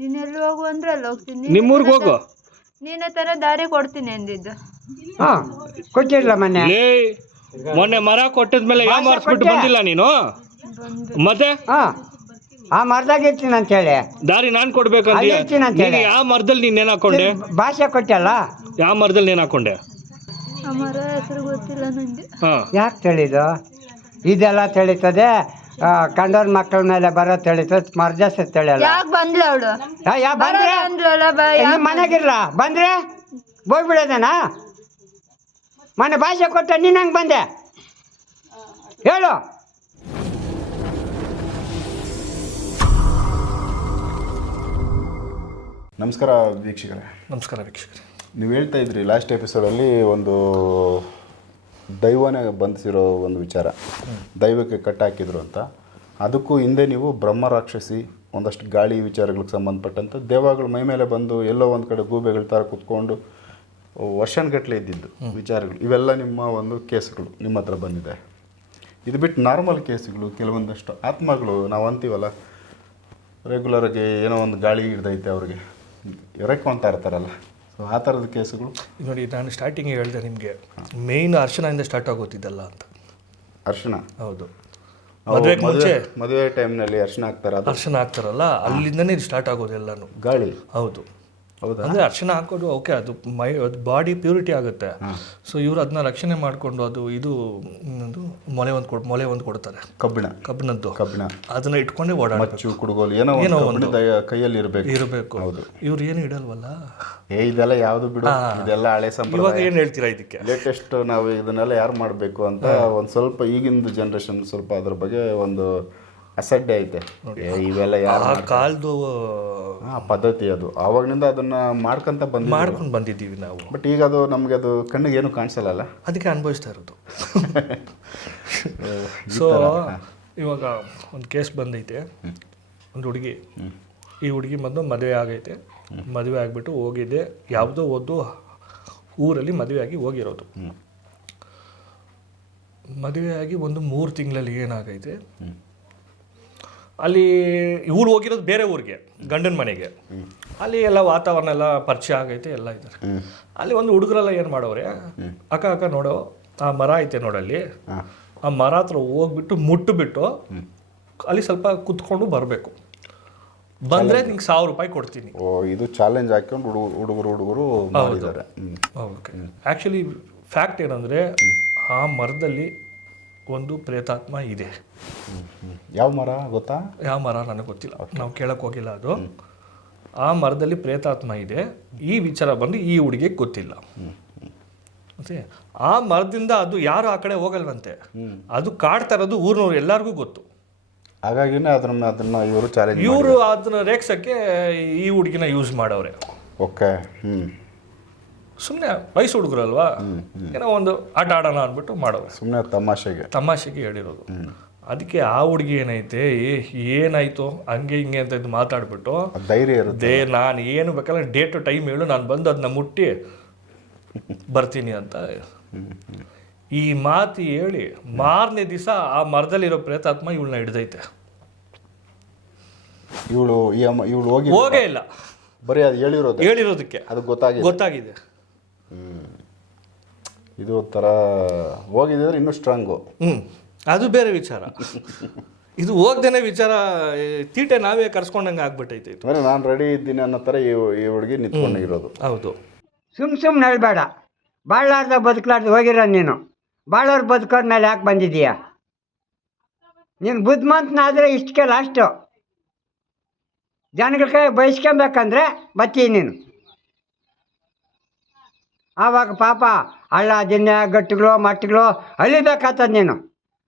ನೀನ್ ಎಲ್ಲಿ ಹೋಗು ಅಂದ್ರೆ ಅಲ್ಲಿ ಹೋಗ್ತೀನಿ. ನಿಮ್ಮೂರ್ಗೆ ಹೋಗು. ನೀನೇ ತರ ದಾರಿ ಕೊಡ್ತೀನಿ ಅಂದಿದ್ದು. ಹಾ ಕೊಟ್ಟಿಲ್ಲ ಮೊನ್ನೆ ಲೇ ಮೊನ್ನೆ ಮರ ಕೊಟ್ಟದ್ಮೇಲೆ ಯಾವ ಮಾರ್ಸ್ಬಿಟ್ಟು ಬಂದಿಲ್ಲ ನೀನು? ಮತ್ತೆ? ಹಾ ಆ ಮರದಾಗ ಇರ್ತೀನಿ ಅಂತ ಹೇಳಿ ದಾರಿ ನಾನ್ ಕೊಡ್ಬೇಕಂತ ಅಲ್ಲಿ ಇರ್ತೀನಿ ಅಂತ ಹೇಳಿ. ಯಾವ ಮರದಲ್ಲಿ ನೀನ್ ಏನ್ ಹಾಕೊಂಡೆ? ಭಾಷೆ ಕೊಟ್ಟಲ್ಲ? ಯಾವ ಮರದಲ್ಲಿ ನೀನ್ ಹಾಕೊಂಡೆ? ಅಮರ ಹೆಸರು ಗೊತ್ತಿಲ್ಲ ನಂಗೆ. ಹಾ. ಯಾಕೆ ತಿಳಿದು? ಇದೆಲ್ಲ ತಿಳಿತದೆ. ಕಂಡೋರ್ ಮಕ್ಕಳ ಮೇಲೆ ಬರೋ ಹೇಳಿದ್ರೆ ಮರ್ಜಸ್ ತಿಳಿಯಲ್ಲ. ಯಾಕೆ ಬಂದ್ಲ ಅವಳು? ಯಾ ಯಾ ಬಂದ್ರೆ? ಅಂದ್ಲಲ್ಲ ಬಾ ನಿಮ್ಮ ಮನೆಗಿರ್ಲ? ಬಂದ್ರೆ? ಹೋಗ್ಬಿಡೋದೇನಾ? ಮನೆ ಭಾಷೆ ಕೊಟ್ಟ ನೀನು ಹಂಗೆ ಬಂದೆ? ಹೇಳು. ನಮಸ್ಕಾರ ವೀಕ್ಷಕರೇ. ನಮಸ್ಕಾರ ವೀಕ್ಷಕರೇ. ನೀವು ಹೇಳ್ತಾ ಇದ್ರಿ ಲಾಸ್ಟ್ ಎಪಿಸೋಡಲ್ಲಿ ಒಂದು ದೈವನೇ ಬಂಧಿಸಿರೋ ಒಂದು ವಿಚಾರ. ದೈವಕ್ಕೆ ಕಟ್ಟಾಕಿದ್ರು ಅಂತ. ಅದಕ್ಕೂ ಹಿಂದೆ ನೀವು ಬ್ರಹ್ಮ ರಾಕ್ಷಸಿ, ಒಂದಷ್ಟು ಗಾಳಿ ವಿಚಾರಗಳಿಗೆ ಸಂಬಂಧಪಟ್ಟಂತ ದೇವಗಳು ಮೈ ಮೇಲೆ ಬಂದು ಎಲ್ಲೋ ಒಂದು ಕಡೆ ಗೂಬೆಗಳ ಥರ ಕುತ್ಕೊಂಡು ವರ್ಷನ್ಗಟ್ಟಲೆ ಇದ್ದಿದ್ದು ವಿಚಾರಗಳು. ಇವೆಲ್ಲ ನಿಮ್ಮ ಒಂದು ಕೇಸ್ಗಳು, ನಿಮ್ಮ ಹತ್ರ ಬಂದಿದೆ. ಇದು ಬಿಟ್ಟು ನಾರ್ಮಲ್ ಕೇಸ್ಗಳು, ಕೆಲವೊಂದಷ್ಟು ಆತ್ಮಗಳು, ನಾವು ಅಂತೀವಲ್ಲ ರೆಗ್ಯುಲರಾಗಿ ಏನೋ ಒಂದು ಗಾಳಿ ಹಿಡ್ದೈತೆ ಅವ್ರಿಗೆ. ಎರೆಕೊಂತ ಇರ್ತಾರಲ್ಲ. ಸೊ ಆ ಥರದ ಕೇಸುಗಳು? ನೋಡಿ ನಾನು ಸ್ಟಾರ್ಟಿಂಗ್ ಹೇಳಿದೆ ನಿಮಗೆ ಮೇಯ್ನ್ ಅರ್ಶನದಿಂದ ಸ್ಟಾರ್ಟ್ ಆಗೋತಿದ್ದಲ್ಲ ಅಂತ. ಅರ್ಶನ ಹೌದು. ಮದುವೆ ಮುಂಚೆ ಮದುವೆ ಟೈಮ್ನಲ್ಲಿ ಅರ್ಶನ ಹಾಕ್ತಾರೆ ಅದು? ಅರ್ಶನ ಹಾಕ್ತಾರಲ್ಲ ಅಲ್ಲಿಂದನೇ ಸ್ಟಾರ್ಟ್ ಆಗೋದೆಲ್ಲನು ಗಾಳಿ? ಹೌದು. ಹೌದಾ? ಅಂದ್ರೆ ಅರ್ಶನ ಹಾಕೋದು ಓಕೆ ಅದು ಮೈ ಅದು ಬಾಡಿ ಪ್ಯೂರಿಟಿ ಆಗುತ್ತೆ. ಸೊ ಇವರು ಅದನ್ನ ರಕ್ಷಣೆ ಮಾಡಿಕೊಂಡು ಅದು ಇದು ಒಂದು ಮೊಲೆ ಒಂದು ಕೊಡ್ ಮೊಲೆ ಒಂದು ಕೊಡ್ತಾರೆ. ಕಬ್ಬಿಣ. ಕಬ್ಬಿಣದ್ದು. ಕಬ್ಬಿಣ. ಅದನ್ನ ಇಟ್ಕೊಂಡೇ ಓಡಾಡಬೇಕು. ಕುಡುಗೋಲು ಏನೋ ಒಂದು ಕೈಯಲ್ಲಿ ಇರಬೇಕು. ಇರಬೇಕು. ಹೌದು. ಇವ್ರು ಏನು ಇಡಲ್ವಲ್ಲ? ಏ ಇದೆಲ್ಲ ಯಾವುದು ಬಿಡು. ಇದೆಲ್ಲ ಹಳೆ ಇವಾಗ ಏನು ಹೇಳ್ತೀರಾ ಇದಕ್ಕೆ? ಲೇಟೆಸ್ಟ್ ನಾವು ಇದನ್ನೆಲ್ಲ ಯಾರು ಮಾಡಬೇಕು ಅಂತ ಒಂದು ಸ್ವಲ್ಪ ಈಗಿಂದು ಜನ್ರೇಷನ್ ಸ್ವಲ್ಪ ಅದ್ರ ಬಗ್ಗೆ ಒಂದು ಅಸಡ್ಡೆ ಐತೆ. ಏ, ಇವೆಲ್ಲ ಯಾರು ಆ ಕಾಲದ್ದು ಆ ಪದ್ಧತಿ ಅದು. ಆವಾಗಿನಿಂದ ಅದನ್ನ ಮಾಡ್ಕೊಂತ ಬಂದ ಮಾಡ್ಕೊಂಡು ಬಂದಿದ್ದೀವಿ ನಾವು. ಬಟ್ ಈಗ ಅದು ನಮ್ಗೆ ಅದು ಕಣ್ಣಿಗೆ ಏನು ಕಾಣಿಸಲ್ಲ ಅದಕ್ಕೆ ಅನುಭವಿಸ್ತಾ ಇರೋದು. ಸೊ ಇವಾಗ ಒಂದು ಕೇಸ್ ಬಂದೈತೆ. ಒಂದು ಹುಡುಗಿ. ಈ ಹುಡುಗಿ ಮೊದಲು ಮದುವೆ ಆಗೈತೆ. ಮದುವೆ ಆಗಿಬಿಟ್ಟು ಹೋಗಿದ್ದೆ ಯಾವುದೋ ಒಂದು ಊರಲ್ಲಿ ಮದುವೆ ಆಗಿ ಹೋಗಿರೋದು. ಮದುವೆ ಆಗಿ ಒಂದು ಮೂರು ತಿಂಗಳಲ್ಲಿ ಏನಾಗೈತೆ? ಅಲ್ಲಿ ಇವಳು ಹೋಗಿರೋದು ಬೇರೆ ಊರಿಗೆ ಗಂಡನ ಮನೆಗೆ. ಅಲ್ಲಿ ಎಲ್ಲ ವಾತಾವರಣ ಎಲ್ಲ ಪರಿಚಯ ಆಗೈತೆ ಎಲ್ಲ ಇದ್ದಾರೆ ಅಲ್ಲಿ ಒಂದು ಹುಡುಗರೆಲ್ಲ ಏನು ಮಾಡೋರೆ ಅಕ್ಕ ಅಕ್ಕ ನೋಡೋ ಆ ಮರ ಐತೆ ನೋಡಲ್ಲಿ ಆ ಮರ ಹತ್ರ ಹೋಗ್ಬಿಟ್ಟು ಮುಟ್ಟುಬಿಟ್ಟು ಅಲ್ಲಿ ಸ್ವಲ್ಪ ಕುತ್ಕೊಂಡು ಬರಬೇಕು. ಬಂದರೆ ನಿಂಗೆ ಸಾವಿರ ರೂಪಾಯಿ ಕೊಡ್ತೀನಿ. ಓ ಇದು ಚಾಲೆಂಜ್ ಹಾಕ್ಕೊಂಡು ಹುಡುಗ ಹುಡುಗರು ಹುಡುಗರು ಮಾಡಿದ್ದಾರೆ. ಓಕೆ. ಆ್ಯಕ್ಚುಲಿ ಫ್ಯಾಕ್ಟ್ ಏನಂದರೆ ಆ ಮರದಲ್ಲಿ ಒಂದು ಪ್ರೇತಾತ್ಮ ಇದೆ. ಯಾವ ಮರ ಗೊತ್ತಾ? ಯಾವ ಮರ ನನಗೆ ಗೊತ್ತಿಲ್ಲ. ನಾವು ಕೇಳಕ್ಕೆ ಹೋಗಿಲ್ಲ ಅದು. ಆ ಮರದಲ್ಲಿ ಪ್ರೇತಾತ್ಮ ಇದೆ. ಈ ವಿಚಾರ ಬಂದು ಈ ಹುಡುಗಿಗೆ ಗೊತ್ತಿಲ್ಲ. ಆ ಮರದಿಂದ ಅದು ಯಾರು ಆ ಕಡೆ ಹೋಗಲ್ವಂತೆ? ಅದು ಕಾಡ್ತಾ ಇರೋದು ಊರಿನವ್ರು ಎಲ್ಲರಿಗೂ ಗೊತ್ತು. ಹಾಗಾಗಿನೇ ಅದನ್ನ ಅದನ್ನ ಇವರು ಚಾಲೆಂಜ್ ಇವರು ಅದನ್ನ ರೇಗ್ಸಕ್ಕೆ ಈ ಹುಡುಗಿನ ಯೂಸ್ ಮಾಡೋರೆ ಓಕೆ ಹ್ಮ್. ಸುಮ್ಮನೆ ವಯಸ್ಸು ಹುಡುಗರಲ್ವಾ ಏನೋ ಒಂದು ಆಟ ಆಡೋಣ ಅಂದ್ಬಿಟ್ಟು ಮಾಡೋದು ಸುಮ್ಮನೆ ತಮಾಷೆಗೆ. ತಮಾಷೆಗೆ ಹೇಳಿರೋದು. ಅದಕ್ಕೆ ಆ ಹುಡುಗಿ ಏನೈತೆ ಏ ಏನಾಯ್ತು ಹಂಗೆ ಹಿಂಗೆ ಅಂತ ಇದು ಮಾತಾಡ್ಬಿಟ್ಟು ಧೈರ್ಯ ಇರುತ್ತೆ. ನಾನು ಏನು ಬೇಕಲ್ಲ ಡೇಟ್ ಟೈಮ್ ಹೇಳು ನಾನು ಬಂದು ಅದನ್ನ ಮುಟ್ಟಿ ಬರ್ತೀನಿ ಅಂತ. ಈ ಮಾತು ಹೇಳಿ ಮಾರನೇ ದಿವಸ ಆ ಮರದಲ್ಲಿರೋ ಪ್ರೇತಾತ್ಮ ಇವಳನ್ನ ಹಿಡ್ದೈತೆ. ಇವಳು ಇವಳು ಹೋಗಿ ಹೋಗೇ ಇಲ್ಲ. ಬರೀ ಅದು ಹೇಳಿರೋದು? ಹೇಳಿರೋದಕ್ಕೆ. ಅದು ಗೊತ್ತಾಗಿದೆ. ಗೊತ್ತಾಗಿದೆ. ಇದು ಒಂಥರ ಹೋಗಿದ್ರೆ ಇನ್ನೂ ಸ್ಟ್ರಾಂಗು. ಹ್ಞೂ ಅದು ಬೇರೆ ವಿಚಾರ. ಇದು ಹೋಗ್ದೇನೆ ವಿಚಾರ ತೀಟೆ ನಾವೇ ಕರ್ಸ್ಕೊಂಡಂಗೆ ಆಗ್ಬಿಟ್ಟೈತೆ ಇದು. ಅಂದ್ರೆ ನಾನು ರೆಡಿ ಇದ್ದೀನಿ ಅನ್ನೋ ಥರ ಈ ಈ ಹುಡುಗಿ ನಿಂತ್ಕೊಂಡಿರೋದು. ಹೌದು. ಸುಮ್ ಸುಮ್ಮನೆ ಹೇಳ್ಬೇಡ ಬಾಳಾರ್ದ ಬದುಕಲಾರ್ದು ಹೋಗಿರೋ ನೀನು. ಬಾಳೋರು ಬದುಕೋರ್ ಮೇಲೆ ಯಾಕೆ ಬಂದಿದೀಯ ನೀನು ಬುದ್ಧಿಮಂತನಾದರೆ ಇಷ್ಟಕ್ಕೆ ಲಾಸ್ಟು ಜನಗಳ ಕೈ ಬಯಸ್ಕೊಬೇಕಂದ್ರೆ ಬತ್ತಿ ನೀನು. ಆವಾಗ ಪಾಪ ಹಳ್ಳ ದಿನ ಗಟ್ಟುಗಳು, ಮಟ್ಟುಗಳು ಅಲಿಬೇಕಾಗ್ತದ ನೀನು.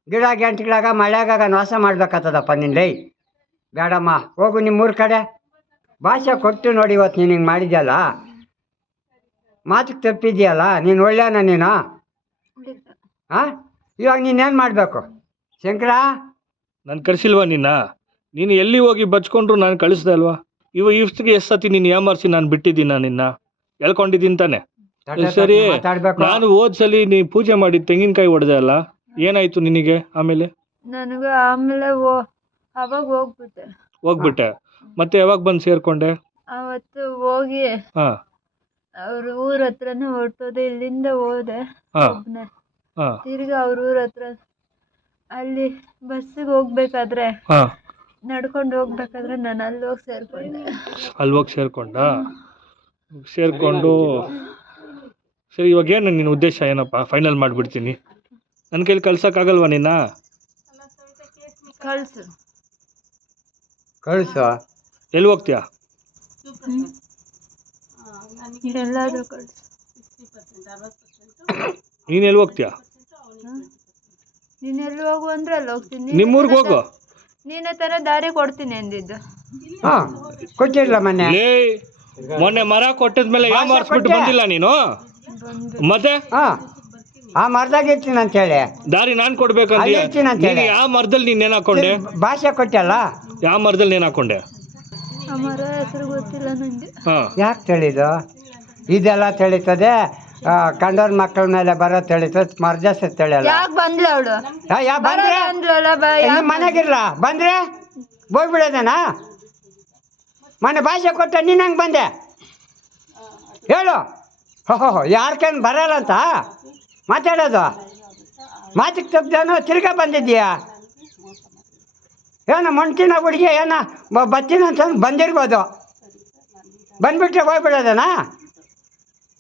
ಗಿಡ ಗಂಟೆಗಳಾಗ ಮಳೆಗಾಗ ನಾಶ ಮಾಡ್ಬೇಕಾಗ್ತದಪ್ಪ ಲೈ. ಬೇಡಮ್ಮ, ಹೋಗು ನಿಮ್ಮೂರ ಕಡೆ. ಭಾಷೆ ಕೊಟ್ಟು ನೋಡಿ ಇವತ್ತು ನೀನು ಹಿಂಗೆ ಮಾಡಿದ್ಯಲ್ಲ. ಮಾತಿಗೆ ತಪ್ಪಿದ್ಯಲ್ಲ, ನೀನು ಒಳ್ಳೆಯನ ನೀನು. ಹಾಂ ಇವಾಗ ನೀನೇನು ಮಾಡಬೇಕು? ಶಂಕರ? ನಾನು ಕಳಿಸಿಲ್ವಾ ನಿನ್ನ? ನೀನು ಎಲ್ಲಿ ಹೋಗಿ ಬಚ್ಕೊಂಡ್ರು ನಾನು ಕಳಿಸ್ದೆ ಅಲ್ವಾ? ಇವ ಇಷ್ಟಿಗೆ ಎಷ್ಟು ಸತಿ ನೀನು ಯಾಮಾರಿಸಿ ನಾನು ಬಿಟ್ಟಿದ್ದೀನ ನಿನ್ನ? ಎಳ್ಕೊಂಡಿದ್ದೀನಿ ತಾನೆ. ಸರಿ ಮಾತಾಡ್ಬೇಕು ನಾನು ಹೋದ್ ಸಲಿ ನೀ ಪೂಜೆ ಮಾಡಿ ತೆಂಗಿನಕಾಯಿ ಹೊಡೆದೆ ಅಲ್ಲ? ಏನಾಯ್ತು ನಿನಗೆ ಆಮೇಲೆ? ನನಗೆ ಆಮೇಲೆ ಓ ಅವಾಗ ಹೋಗ್ಬಿಟ್ಟೆ. ಹೋಗ್ಬಿಟ್ಟೆ. ಮತ್ತೆ ಯಾವಾಗ ಬಂದು ಸೇರ್ಕೊಂಡೆ? ಅವತ್ತು ಹೋಗಿ ಹಾಂ. ಅವ್ರ ಊರ ಹತ್ರನೇ ಹೊರಟೋದೆ ಇಲ್ಲಿಂದ ಹೋದೆ ಹಾ. ಒಬ್ನೇ. ಹಾಂ. ತಿರ್ಗಿ ಅವ್ರ ಊರ ಹತ್ರ ಅಲ್ಲಿ ಬಸ್ಸಿಗೆ ಹೋಗ್ಬೇಕಾದ್ರೆ ಹಾ. ನಡ್ಕೊಂಡು ಹೋಗ್ಬೇಕಾದ್ರೆ ನಾನು ಅಲ್ಲಿ ಹೋಗಿ ಸೇರ್ಕೊಂಡೆ? ಅಲ್ಲಿ ಹೋಗಿ ಸೇರ್ಕೊಂಡ ಸೇರಿಕೊಂಡು ಸರಿ ಇವಾಗ ಏನು ನಿನ್ನ ಉದ್ದೇಶ? ಏನಪ್ಪ? ಫೈನಲ್ ಮಾಡಿಬಿಡ್ತೀನಿ. ನನ್ನ ಕೈಲಿ ಕಳ್ಸೋಕ್ಕಾಗಲ್ವಾ ನಿನ್ನ? ಕಳ್ಸು. ಕಳಿಸು? ಎಲ್ಲಿ ಹೋಗ್ತೀಯಾ? ಎಲ್ಲಾದ್ರೂ ಕಳ್ಸು. ನೀನು ಎಲ್ಲಿ ಹೋಗ್ತೀಯಾ? ನೀನ್ ಎಲ್ಲಿ ಹೋಗು ಅಂದ್ರೆ ಅಲ್ಲಿ ಹೋಗ್ತೀನಿ. ನಿಮ್ಮೂರ್ಗೆ ಹೋಗು? ನೀನೇ ತರ ದಾರಿ ಕೊಡ್ತೀನಿ ಅಂದಿದ್ದು. ಹಾ ಕೊಟ್ಟಿರಲ್ಲ ಮೊನ್ನೆ. ಲೇ ಮೊನ್ನೆ ಮರ ಕೊಟ್ಟದ್ಮೇಲೆ ಯಾವ ಮಾರ್ಸ್ಬಿಟ್ಟು ಬಂದಿಲ್ಲ ನೀನು? ಮತ್ತೆ? ಹಾಂ ಆ ಮರದಾಗ ಇರ್ತೀನಿ ಅಂತೇಳಿ. ದಾರಿ ನಾನು ಕೊಡ್ಬೇಕಂತ ಇರ್ತೀನಿ ಅಂತ ಹೇಳಿ. ಯಾವ ಮರದಲ್ಲಿ ನೀನ್ ಏನ್ ಹಾಕೊಂಡೆ? ಭಾಷೆ ಕೊಟ್ಟಲ್ಲ? ಯಾವ ಮರದಲ್ಲಿ ನೀನು ಹಾಕೊಂಡೆ? ಆ ಮರ ಹೆಸರು ಗೊತ್ತಿಲ್ಲ ನಂಗೆ. ಹಾಂ. ಯಾಕೆ ತಿಳಿದು? ಇದೆಲ್ಲ ತಿಳಿತದೆ ಕಂಡೋರ್ ಮಕ್ಕಳ ಮೇಲೆ ಬರೋ ತಿಳಿತದೆ ಮರ್ಜಾಸ ತಿಳಿಯಲ್ಲ. ಯಾಕೆ ಬಂದ್ಲ ಅವಳು? ಯಾ ಯಾ ಬಂದ್ರೆ? ಬಂದ್ಲಲ್ಲ ನಿಮ್ಮ ಮನೆಗಿರ್ಲ. ಬಂದ್ರೆ? ಹೋಗ್ಬಿಡೋದೇನಾ? ಮನೆ ಭಾಷೆ ಕೊಟ್ಟ ನೀನು ಹಂಗೆ ಬಂದೆ? ಹೇಳು. ಹೋ ಯಾರ್ಕೇನು ಯಾರ ಕೈನ್ ಬರಲ್ಲ ಅಂತ? ಮಾತಾಡೋದು? ಮಾತಿಗೆ ತಪ್ಪದೇನೋ ತಿರ್ಗಾ ಬಂದಿದ್ದೀಯಾ? ಏನೋ ಮೊಣ್ತಿನ ಹುಡುಗಿ ಏನೋ ಬತ್ತಿನ ಬತ್ತೀನಿ ಅಂತ ಬಂದಿರ್ಬೋದು. ಬಂದ್ಬಿಟ್ರೆ ಹೋಗ್ಬಿಡೋದೇನಾ?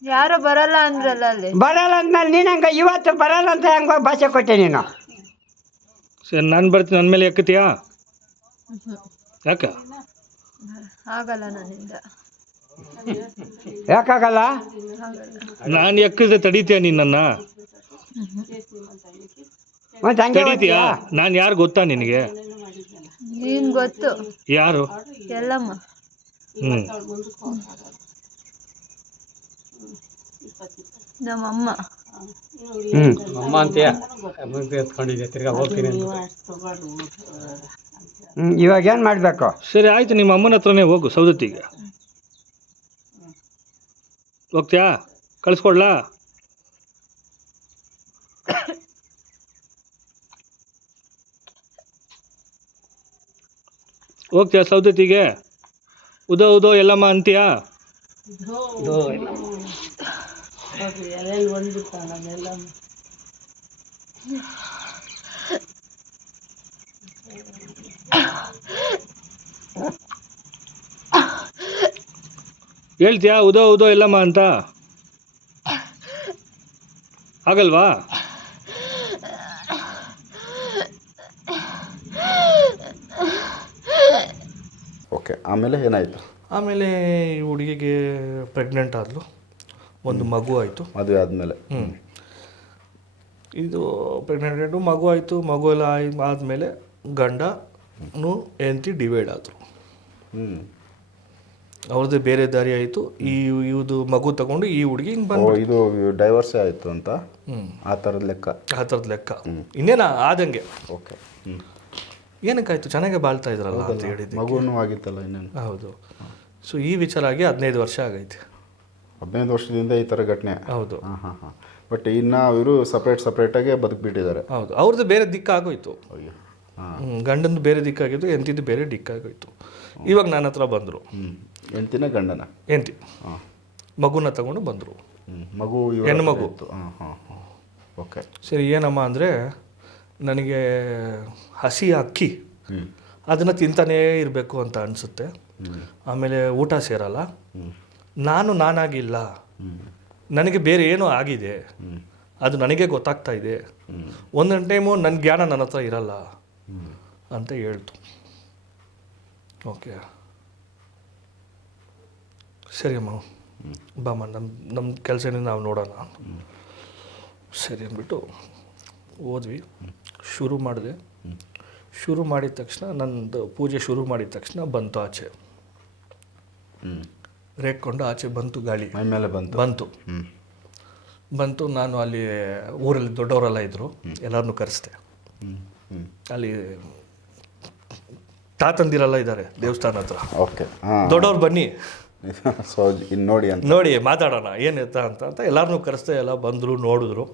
ಯಾರು ಬರಲ್ಲ ಅಂದ್ರಲ್ಲ ಅಲ್ಲಿ. ಬರಲ್ಲ ಅಂದ್ಮೇಲೆ ನೀನು ಹಂಗೆ ಇವತ್ತು ಬರಲ್ಲ ಅಂತ ಹೆಂಗೆ ಭಾಷೆ ಕೊಟ್ಟೆ ನೀನು? ಸರಿ ನಾನು ಬರ್ತೀನಿ ನನ್ನ ಮೇಲೆ ಎಕ್ಕತ್ತೀಯಾ? ಯಾಕೆ? ಆಗಲ್ಲ ನನ್ನಿಂದ. ಯಾಕಾಗಲ್ಲ? ಆಗಲ್ಲ ನಾನು ಎಕ್ಕಿದ್ರೆ ತಡೀತೀಯ ನಿನ್ನನ್ನು? ಮತ್ತೆ ಹಂಗೆ ತಡೀತೀಯಾ? ಹೋಗ್ತೀಯಾ? ನಾನು ಯಾರು ಗೊತ್ತಾ ನಿನಗೆ? ನೀನ್ ಗೊತ್ತು. ಯಾರು? ಎಲ್ಲಮ್ಮ. ಹ್ಞೂ ನಮ್ಮಮ್ಮ. ಹ್ಮ್. ಹ್ಮ್ ಇವಾಗ ಏನು ಮಾಡ್ಬೇಕು? ಸರಿ ಆಯ್ತು ನಿಮ್ಮ ಅಮ್ಮನ ಹತ್ರನೇ ಹೋಗು ಸೌದತ್ತಿಗೆ ಹೋಗ್ತೀಯಾ? ಕಳಿಸ್ಕೊಡ್ಲಾ? ಹೋಗ್ತೀಯಾ ಸೌದತ್ತಿಗೆ? ಉದೋ ಉದೋ ಎಲ್ಲಮ್ಮ ಅಂತೀಯಾ? ಹೇಳ್ತೀಯಾ? ಉದೋ ಉದೋ ಇಲ್ಲಮ್ಮ ಅಂತ. ಆಗಲ್ವಾ? ಓಕೆ ಆಮೇಲೆ ಏನಾಯಿತು? ಆಮೇಲೆ ಈ ಹುಡುಗಿಗೆ ಪ್ರೆಗ್ನೆಂಟ್ ಆದಲು. ಒಂದು ಮಗು ಆಯಿತು. ಮದುವೆ ಆದಮೇಲೆ. ಹ್ಞೂ ಇದು ಪ್ರೆಗ್ನೆಂಟು ಮಗು ಆಯಿತು. ಮಗು ಎಲ್ಲ ಆದ್ಮೇಲೆ ಆದಮೇಲೆ ಗಂಡನು ಹೆಂಡತಿ ಡಿವೈಡ್ ಆದರು. ಹ್ಞೂ ಅವ್ರದ್ದೇ ಬೇರೆ ದಾರಿ ಆಯಿತು. ಈ ಇವ್ದು ಮಗು ತಗೊಂಡು ಈ ಹುಡುಗಿ ಹಿಂಗೆ ಓ ಬಂದು ಇದು ಡೈವರ್ಸೇ ಆಯಿತು ಅಂತ? ಹ್ಞೂ ಆ ಥರದ ಲೆಕ್ಕ? ಆ ಥರದ ಲೆಕ್ಕ. ಇನ್ನೇನ? ಆದಂಗೆ. ಓಕೆ. ಹ್ಞೂ ಏನಕ್ಕಾಯ್ತು? ಚೆನ್ನಾಗೆ ಬಾಳ್ತಾ ಇದ್ರಲ್ಲ ಅಂತ ಹೇಳಿದ್ದೆ ಮಗುನೂ ಆಗಿತ್ತಲ್ಲ ಇನ್ನೇನು? ಹೌದು. ಸೊ ಈ ವಿಚಾರ ಆಗಿ ಹದಿನೈದು ವರ್ಷ ಆಗೈತೆ. ಹದಿನೈದು ವರ್ಷದಿಂದ ಈ ಥರ ಘಟನೆ? ಹೌದು. ಹಾಂ ಹಾಂ ಹಾಂ. ಬಟ್ ಇನ್ನು ಇವರು ಸಪ್ರೇಟ್ ಸಪ್ರೇಟಾಗೆ ಬದುಕಿಬಿಟ್ಟಿದ್ದಾರೆ. ಹೌದು. ಅವ್ರದ್ದು ಬೇರೆ ದಿಕ್ಕಾಗೋಯ್ತು ಅಯ್ಯೋ. ಹಾಂ. ಗಂಡಂದು ಬೇರೆ ದಿಕ್ಕಾಗಿದ್ದು ಎಂತಿದ್ದು ಬೇರೆ ದಿಕ್ಕಾಗೋಯ್ತು. ಇವಾಗ ನನ್ನ ಹತ್ರ ಬಂದರು. ಹ್ಞೂ ಹೆಂಡ್ತಿನ ಗಂಡನ? ಎಂತಿ ಹಾಂ. ಮಗುನ ತಗೊಂಡು ಬಂದರು. ಮಗು ಹೆಣ್ಣು ಮಗು. ಹಾಂ ಹಾಂ ಹಾಂ. ಓಕೆ. ಸರಿ ಏನಮ್ಮ ಅಂದರೆ ನನಗೆ ಹಸಿ ಅಕ್ಕಿ ಅದನ್ನು ತಿಂತಾನೇ ಇರಬೇಕು ಅಂತ ಅನಿಸುತ್ತೆ. ಆಮೇಲೆ ಊಟ ಸೇರಲ್ಲ. ನಾನು ನಾನಾಗಿಲ್ಲ. ನನಗೆ ಬೇರೆ ಏನೋ ಆಗಿದೆ. ಅದು ನನಗೆ ಗೊತ್ತಾಗ್ತಾ ಇದೆ. ಒಂದೊಂದು ಟೈಮು ನನ್ನ ಜ್ಞಾನ ನನ್ನ ಹತ್ರ ಇರಲ್ಲ ಅಂತ ಹೇಳ್ತು. ಓಕೆ. ಸರಿ ಅಮ್ಮ. ಬಾಮ್ಮ ನಮ್ಮ ನಮ್ಮ ಕೆಲಸ ನಾವು ನೋಡೋಣ. ಸರಿ ಅಂದ್ಬಿಟ್ಟು ಹೋದ್ವಿ. ಶುರು ಮಾಡಿದೆ. ಶುರು ಮಾಡಿದ ತಕ್ಷಣ ನಂದು ಪೂಜೆ ಶುರು ಮಾಡಿದ ತಕ್ಷಣ ಬಂತು ಆಚೆ. ಹ್ಞೂ ರೇಗ್ಕೊಂಡು ಆಚೆ ಬಂತು ಗಾಳಿ. ಮೇಲೆ ಬಂತು. ಬಂತು. ಬಂತು ನಾನು ಅಲ್ಲಿ ಊರಲ್ಲಿ ದೊಡ್ಡವರೆಲ್ಲ ಇದ್ದರು ಎಲ್ಲರನ್ನೂ ಕರೆಸ್ದೆ. ಅಲ್ಲಿ ತಾತಂದಿರೆಲ್ಲ ಇದ್ದಾರೆ ದೇವಸ್ಥಾನ ಹತ್ರ. ಓಕೆ. ದೊಡ್ಡವ್ರು ಬನ್ನಿ. ಸೊ ಇನ್ನು ನೋಡಿ ಅಂತ. ನೋಡಿ ಮಾತಾಡೋಣ ಏನು ಎತ್ತ ಅಂತ. ಅಂತ ಎಲ್ಲರನ್ನೂ ಕರೆಸ್ತಾ ಎಲ್ಲ ಬಂದರು ನೋಡಿದ್ರು.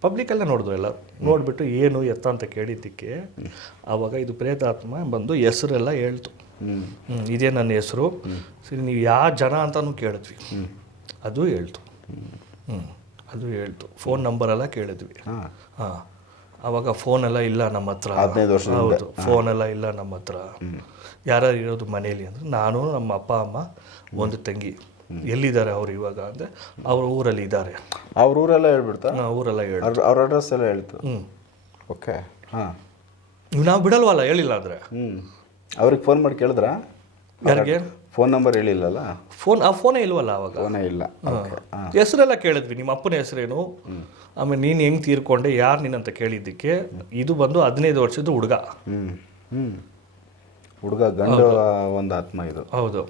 ಪಬ್ಲಿಕಲ್ಲೇ ನೋಡಿದ್ರು ಎಲ್ಲ ನೋಡಿಬಿಟ್ಟು ಏನು ಎತ್ತ ಅಂತ ಕೇಳಿದ್ದಕ್ಕೆ ಆವಾಗ ಇದು ಪ್ರೇತಾತ್ಮ ಬಂದು ಹೆಸರೆಲ್ಲ ಹೇಳ್ತು. ಇದೇ ನನ್ನ ಹೆಸರು. ಸರಿ ನೀವು ಯಾವ ಜನ ಅಂತಲೂ ಕೇಳಿದ್ವಿ. ಅದು ಹೇಳ್ತು. ಹ್ಞೂ ಅದು ಹೇಳ್ತು. ಫೋನ್ ನಂಬರೆಲ್ಲ ಕೇಳಿದ್ವಿ. ಹಾಂ. ಆವಾಗ ಫೋನ್ ಎಲ್ಲ ಇಲ್ಲ ನಮ್ಮ ಹತ್ರ. ಹೌದು ಫೋನ್ ಎಲ್ಲ ಇಲ್ಲ ನಮ್ಮ ಹತ್ರ. ಯಾರು ಇರೋದು ಮನೇಲಿ ಅಂದ್ರೆ ನಾನು ನಮ್ಮ ಅಪ್ಪ ಅಮ್ಮ ಒಂದು ತಂಗಿ. ಎಲ್ಲಿದ್ದಾರೆ ಅವ್ರು ಇವಾಗ ಅಂದರೆ ಅವ್ರ ಊರಲ್ಲಿ ಇದ್ದಾರೆ. ಅವ್ರ ಊರೆಲ್ಲ ಹೇಳ್ಬಿಡ್ತಾ? ಊರೆಲ್ಲ ಹೇಳಿ ಅವ್ರ ಅಡ್ರೆಸ್ ಎಲ್ಲ ಹೇಳ್ತು. ಹ್ಞೂ ಓಕೆ ಹಾಂ. ನಾವು ಬಿಡಲ್ವಲ್ಲ ಹೇಳಿಲ್ಲ ಅಂದರೆ ಹ್ಞೂ ಅವ್ರಿಗೆ ಫೋನ್ ಮಾಡಿ ಕೇಳಿದ್ರಾ? ಯಾರಿಗೆ? Phone number ಹೇಳಿಲ್ಲಲ್ಲ? ಫೋನ್ ಆ ಫೋನೇ ಇಲ್ವಲ್ಲ ಅವಾಗ? ಫೋನೇ ಇಲ್ಲ. ಹೆಸರೆಲ್ಲ ಕೇಳಿದ್ವಿ ನಿಮ್ಮ ಅಪ್ಪನ ಹೆಸರೇನು? ಆಮೇಲೆ ನೀನು ಹೆಂಗೆ ತೀರ್ಕೊಂಡೆ ಯಾರು ನೀನಂತ ಕೇಳಿದ್ದಕ್ಕೆ? ಇದು ಬಂದು ಹದಿನೈದು ವರ್ಷದ ಹುಡುಗ. ಹ್ಞೂ ಹ್ಞೂ ಹುಡುಗ ಗಂಡು ಒಂದು ಆತ್ಮ ಇದು. ಹೌದು.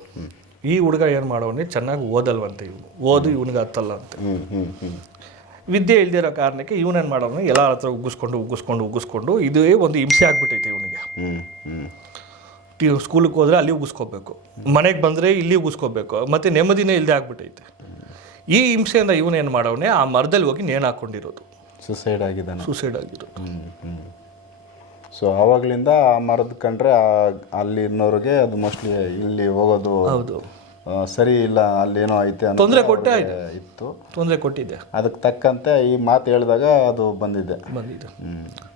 ಈ ಹುಡುಗ ಏನು ಮಾಡೋನೇ ಚೆನ್ನಾಗಿ ಓದಲ್ವಂತೆ ಇವು ಓದು ಇವನಿಗೆ ಹತ್ತಲ್ಲ ಅಂತ. ವಿದ್ಯೆ ಇಲ್ದಿರೋ ಕಾರಣಕ್ಕೆ ಇವನೇನು ಮಾಡೋನು ಎಲ್ಲ ಹತ್ರ ಉಗ್ಗಿಸ್ಕೊಂಡು ಉಗ್ಗಿಸ್ಕೊಂಡು ಉಗ್ಗಿಸ್ಕೊಂಡು ಇದೇ ಒಂದು ಹಿಂಸೆ ಆಗ್ಬಿಟ್ಟೈತೆ ಇವನಿಗೆ. ಸ್ಕೂಲಿಗೆ ಹೋದ್ರೆ ಅಲ್ಲಿ ಉಗಿಸ್ಕೋಬೇಕು ಮನೆಗೆ ಬಂದರೆ ಇಲ್ಲಿ ಉಗಿಸ್ಕೋಬೇಕು ಮತ್ತು ನೆಮ್ಮದಿನೇ ಇಲ್ಲದೆ ಆಗ್ಬಿಟ್ಟೈತೆ ಈ ಹಿಂಸೆಯಿಂದ ಇವನೇನು ಮಾಡೋನೇ ಆ ಮರದಲ್ಲಿ ಹೋಗಿ ನೇಣು ಹಾಕ್ಕೊಂಡಿರೋದು ಸುಸೈಡ್ ಆಗಿದ್ದಾನೆ. ಸುಸೈಡ್ ಆಗಿರೋದು. ಸೊ ಆವಾಗಲಿಂದ ಆ ಮರದ ಕಂಡ್ರೆ ಅಲ್ಲಿನವ್ರಿಗೆ ಅದು ಮೋಸ್ಟ್ಲಿ ಇಲ್ಲಿ ಹೋಗೋದು ಹೌದು. ಸರಿ ಇಲ್ಲ ಅಲ್ಲೇನೋ ಐತೆ ಅನ್ನೋ ತೊಂದ್ರೆ ಕೊಟ್ಟೆ ಇತ್ತು. ತೊಂದರೆ ಕೊಟ್ಟಿದ್ದೆ ಅದಕ್ಕೆ ತಕ್ಕಂತೆ ಈ ಮಾತು ಹೇಳಿದಾಗ ಅದು ಬಂದಿದೆ. ಬಂದಿದ್ದು ಹ್ಞೂ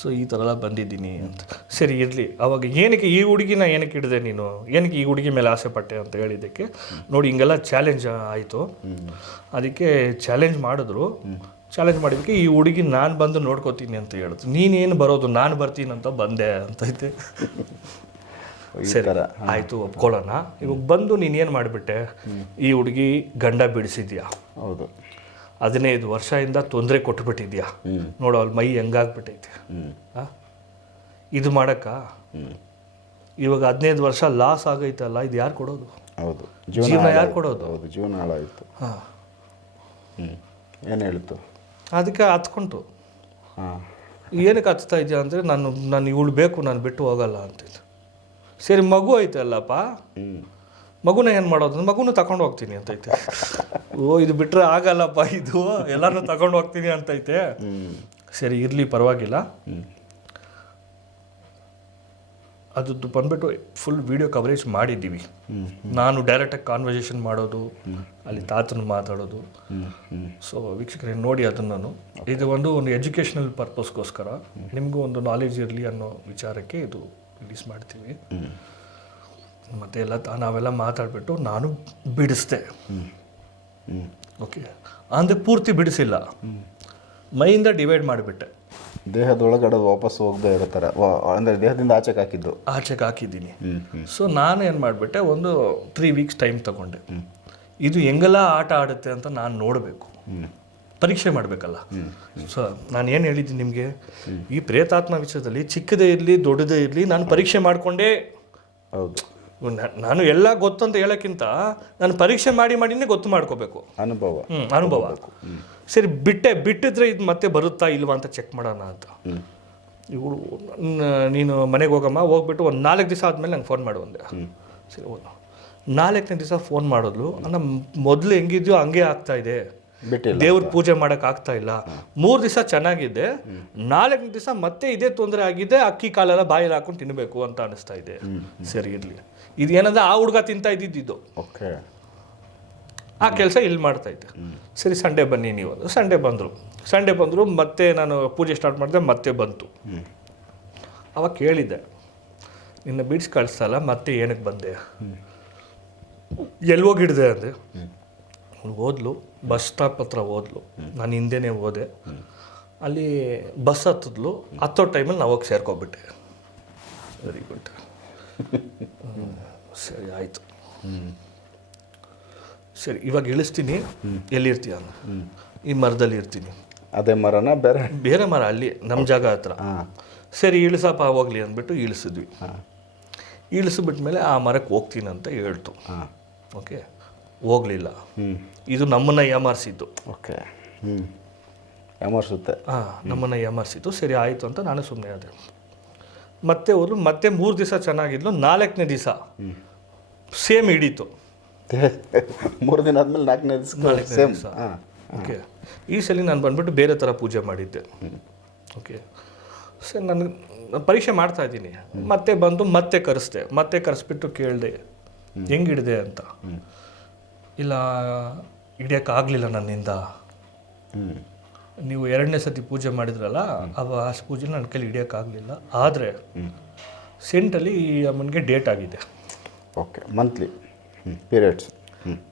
ಸೊ ಈ ಥರ ಎಲ್ಲ ಬಂದಿದ್ದೀನಿ ಅಂತ. ಸರಿ ಇರಲಿ. ಅವಾಗ ಏನಕ್ಕೆ ಈ ಹುಡುಗಿನ ಏನಕ್ಕೆ ಹಿಡಿದೆ ನೀನು? ಏನಕ್ಕೆ ಈ ಹುಡುಗಿ ಮೇಲೆ ಆಸೆ ಪಟ್ಟೆ ಅಂತ ಹೇಳಿದ್ದಕ್ಕೆ? ನೋಡಿ ಹಿಂಗೆಲ್ಲ ಚಾಲೆಂಜ್ ಆಯಿತು. ಅದಕ್ಕೆ ಚಾಲೆಂಜ್ ಮಾಡಿದ್ರು. ಚಾಲೆಂಜ್ ಮಾಡಿದ್ದಕ್ಕೆ ಈ ಹುಡುಗಿ ನಾನು ಬಂದು ನೋಡ್ಕೋತೀನಿ ಅಂತ ಹೇಳಿದ್ರು. ನೀನೇನು ಬರೋದು ನಾನು ಬರ್ತೀನಿ ಅಂತ ಬಂದೆ ಅಂತೈತೆ. ಸರಿ ಆಯ್ತು ಒಪ್ಕೊಳ್ಳೋಣ. ಇವಾಗ ಬಂದು ನೀನೇನು ಮಾಡಿಬಿಟ್ಟೆ ಈ ಹುಡುಗಿ ಗಂಡ ಬಿಡಿಸಿದ್ಯಾ? ಹೌದು. ಹದಿನೈದು ವರ್ಷದಿಂದ ತೊಂದರೆ ಕೊಟ್ಬಿಟ್ಟಿದ್ಯಾ? ನೋಡೋ ಅಲ್ಲಿ ಮೈ ಹೆಂಗಾಗ್ಬಿಟ್ಟೈತೆ? ಇದು ಮಾಡಕ್ಕ? ಇವಾಗ ಹದಿನೈದು ವರ್ಷ ಲಾಸ್ ಆಗೈತಲ್ಲ ಇದು ಯಾರು ಕೊಡೋದು? ಹೌದು. ಜೀವನ ಯಾರು ಕೊಡೋದು? ಹೌದು ಜೀವನ ಹಾಳಾಯಿತು. ಹಾಂ. ಏನು ಹೇಳ್ತು? ಅದಕ್ಕೆ ಹತ್ಕೊಂಡ್ರು. ಏನಕ್ಕೆ ಹತ್ತಾ ಇದೆಯಾ ಅಂದರೆ ನಾನು ನಾನು ಇವಳು ಬೇಕು ನಾನು ಬಿಟ್ಟು ಹೋಗಲ್ಲ ಅಂತಿದ್ದು ಸರಿ ಮಗು ಐತಲ್ಲಪ್ಪ ಹ್ಞೂ ಮಗುನ ಏನು ಮಾಡೋದು? ಮಗುನ ತಗೊಂಡು ಹೋಗ್ತೀನಿ ಅಂತೈತೆ. ಓ ಇದು ಬಿಟ್ಟರೆ ಆಗಲ್ಲಪ್ಪ ಇದು ಎಲ್ಲನೂ ತಗೊಂಡು ಹೋಗ್ತೀನಿ ಅಂತೈತೆ. ಸರಿ ಇರಲಿ ಪರವಾಗಿಲ್ಲ. ಹ್ಞೂ ಅದು ಬಂದ್ಬಿಟ್ಟು ಫುಲ್ ವಿಡಿಯೋ ಕವರೇಜ್ ಮಾಡಿದ್ದೀವಿ. ನಾನು ಡೈರೆಕ್ಟಾಗಿ ಕಾನ್ವರ್ಸೇಷನ್ ಮಾಡೋದು ಅಲ್ಲಿ ತಾತನ ಮಾತಾಡೋದು. ಸೊ ವೀಕ್ಷಕರೇ ನೋಡಿ ಅದನ್ನು ಇದು ಒಂದು ಒಂದು ಎಜುಕೇಷನಲ್ ಪರ್ಪಸ್ಗೋಸ್ಕರ ನಿಮಗೂ ಒಂದು ನಾಲೆಜ್ ಇರಲಿ ಅನ್ನೋ ವಿಚಾರಕ್ಕೆ ಇದು ರಿಲೀಸ್ ಮಾಡ್ತೀವಿ. ಮತ್ತೆ ಎಲ್ಲ ನಾವೆಲ್ಲ ಮಾತಾಡಿಬಿಟ್ಟು ನಾನು ಬಿಡಿಸ್ದೆ. ಓಕೆ ಅಂದರೆ ಪೂರ್ತಿ ಬಿಡಿಸಿಲ್ಲ. ಮೈಯಿಂದ ಡಿವೈಡ್ ಮಾಡಿಬಿಟ್ಟೆ. ದೇಹದೊಳಗಡೆ ವಾಪಸ್ ಹೋಗದೆ ಇರ್ತಾರೆ ಥರ. ಅಂದರೆ ದೇಹದಿಂದ ಆಚೆಗೆ ಹಾಕಿದ್ದು. ಆಚೆಗೆ ಹಾಕಿದ್ದೀನಿ. ಸೊ ನಾನು ಏನು ಮಾಡಿಬಿಟ್ಟೆ ಒಂದು ತ್ರೀ ವೀಕ್ಸ್ ಟೈಮ್ ತಗೊಂಡೆ. ಇದು ಹೆಂಗೆಲ್ಲ ಆಟ ಆಡುತ್ತೆ ಅಂತ ನಾನು ನೋಡಬೇಕು. ಪರೀಕ್ಷೆ ಮಾಡಬೇಕಲ್ಲ. ಸೊ ನಾನು ಏನು ಹೇಳಿದ್ದೀನಿ ನಿಮಗೆ ಈ ಪ್ರೇತಾತ್ಮ ವಿಷಯದಲ್ಲಿ ಚಿಕ್ಕದೇ ಇರಲಿ ದೊಡ್ಡದೇ ಇರಲಿ ನಾನು ಪರೀಕ್ಷೆ ಮಾಡಿಕೊಂಡೇ ಹೌದು. ನಾನು ಎಲ್ಲ ಗೊತ್ತು ಅಂತ ಹೇಳೋಕ್ಕಿಂತ ನಾನು ಪರೀಕ್ಷೆ ಮಾಡಿ ಮಾಡಿನೇ ಗೊತ್ತು ಮಾಡ್ಕೋಬೇಕು. ಅನುಭವ. ಹ್ಞೂ ಅನುಭವ. ಸರಿ ಬಿಟ್ಟೆ ಬಿಟ್ಟಿದ್ರೆ ಇದು ಮತ್ತೆ ಬರುತ್ತಾ ಇಲ್ವಾ ಅಂತ ಚೆಕ್ ಮಾಡೋಣ ಅಂತ. ಇವಳು ನೀನು ಮನೆಗೆ ಹೋಗಮ್ಮ ಹೋಗ್ಬಿಟ್ಟು ಒಂದು ನಾಲ್ಕು ದಿವಸ ಆದಮೇಲೆ ನಂಗೆ ಫೋನ್ ಮಾಡು ಅಂದೆ. ಸರಿ ಹೋದ ನಾಲ್ಕನೇ ದಿವಸ ಫೋನ್ ಮಾಡಿದ್ಲು. ಅಂದ್ರೆ ಮೊದಲು ಹೆಂಗಿದ್ಯೋ ಹಂಗೆ ಆಗ್ತಾ ಇದೆ. ದೇವ್ರ ಪೂಜೆ ಮಾಡಕ್ ಆಗ್ತಾ ಇಲ್ಲ. ಮೂರು ದಿವಸ ಚೆನ್ನಾಗಿದೆ. ನಾಲ್ಕನೇ ದಿವಸ ಮತ್ತೆ ಇದೇ ತೊಂದರೆ ಆಗಿದೆ. ಅಕ್ಕಿ ಕಾಲೆಲ್ಲ ಬಾಯಲ್ಲಿ ಹಾಕೊಂಡು ತಿನ್ನಬೇಕು ಅಂತ ಅನಿಸ್ತಾ ಇದೆ. ಸರಿ ಇರಲಿ. ಇದು ಏನಂದ್ರೆ ಆ ಹುಡುಗ ತಿಂತಾ ಇದ್ದಿದ್ದು ಓಕೆ ಆ ಕೆಲಸ ಇಲ್ಲಿ ಮಾಡ್ತಾ ಇದ್ದೆ. ಸರಿ, ಸಂಡೇ ಬನ್ನಿ ನೀವು. ಸಂಡೇ ಬಂದರು. ಸಂಡೇ ಬಂದರು, ಮತ್ತೆ ನಾನು ಪೂಜೆ ಸ್ಟಾರ್ಟ್ ಮಾಡಿದೆ, ಮತ್ತೆ ಬಂತು. ಅವಾಗ ಕೇಳಿದ್ದೆ, ನಿನ್ನ ಬಿಡ್ಸ್ ಕಳಿಸ್ತಲ್ಲ ಮತ್ತೆ ಏನಕ್ಕೆ ಬಂದೆ? ಎಲ್ಲಿ ಹೋಗಿಡ್ದೆ ಅಂದೆ. ಓದ್ಲು, ಬಸ್ ಸ್ಟಾಪ್ ಹತ್ರ ಓದ್ಲು. ನಾನು ಹಿಂದೆನೇ ಹೋದೆ ಅಲ್ಲಿ ಬಸ್ ಹತ್ತಿದ್ಲು, ಹತ್ತೋ ಟೈಮಲ್ಲಿ ನಾವು ಹೋಗಿ ಸೇರ್ಕೊಬಿಟ್ಟೆ. Very good. ಸರಿ, ಆಯಿತು. ಸರಿ ಇವಾಗ ಇಳಿಸ್ತೀನಿ. ಎಲ್ಲಿರ್ತೀಯ ಅಂದ ಈ ಮರದಲ್ಲಿ ಇರ್ತೀನಿ. ಅದೇ ಮರನ ಬೇರೆ? ಬೇರೆ ಮರ ಅಲ್ಲಿ ನಮ್ಮ ಜಾಗ ಹತ್ರ. ಹಾಂ. ಸರಿ ಇಳಿಸಪ್ಪ ಹೋಗ್ಲಿ ಅಂದ್ಬಿಟ್ಟು ಇಳಿಸಿದ್ವಿ. ಹಾಂ. ಇಳಿಸ್ಬಿಟ್ಮೇಲೆ ಆ ಮರಕ್ಕೆ ಹೋಗ್ತೀನಿ ಅಂತ ಹೇಳ್ತು. ಹಾಂ. ಓಕೆ? ಹೋಗಲಿಲ್ಲ. ಇದು ನಮ್ಮನ್ನು ಯಾಮಾರಿಸಿದ್ದು ಓಕೆ. ಯಾಮರ್ಸುತ್ತೆ ಹಾಂ ನಮ್ಮನ್ನು ಯಾಮಾರಿಸಿದ್ದು ಸರಿ ಆಯಿತು ಅಂತ ನಾನು ಸುಮ್ಮನೆ ಆದೆ. ಮತ್ತೆ ಹೋದ್ರು ಮತ್ತೆ ಮೂರು ದಿವಸ ಚೆನ್ನಾಗಿದ್ಲು. ನಾಲ್ಕನೇ ದಿವಸ ಸೇಮ್ ಹಿಡೀತು. ಮೂರು ದಿನ ಆದ್ಮೇಲೆ ನಾಲ್ಕನೇ ದಿವಸ. ಸೇಮ್ ಹಾಂ. ಓಕೆ ಈ ಸಲ ನಾನು ಬಂದ್ಬಿಟ್ಟು ಬೇರೆ ಥರ ಪೂಜೆ ಮಾಡಿದ್ದೆ. ಓಕೆ ಸರ್ ನನಗೆ ಪರೀಕ್ಷೆ ಮಾಡ್ತಾ ಇದ್ದೀನಿ. ಮತ್ತೆ ಬಂದು ಮತ್ತೆ ಕರೆಸ್ದೆ. ಮತ್ತೆ ಕರೆಸ್ಬಿಟ್ಟು ಕೇಳಿದೆ ಹೆಂಗೆ ಹಿಡಿದೆ ಅಂತ? ಇಲ್ಲ ಹಿಡಿಯೋಕ್ಕಾಗಲಿಲ್ಲ ನನ್ನಿಂದ. ನೀವು ಎರಡನೇ ಸತಿ ಪೂಜೆ ಮಾಡಿದ್ರಲ್ಲ ಅವ ಆ ಪೂಜೆ ನನ್ನ ಕೈಲಿ ಹಿಡಿಯೋಕ್ಕಾಗಲಿಲ್ಲ ಆದರೆ ಸೆಂಟಲ್ಲಿ ಈ ಅಮ್ಮನಿಗೆ ಡೇಟ್ ಆಗಿದೆ. ಓಕೆ ಮಂತ್ಲಿ ಪೀರಿಯಡ್ಸ್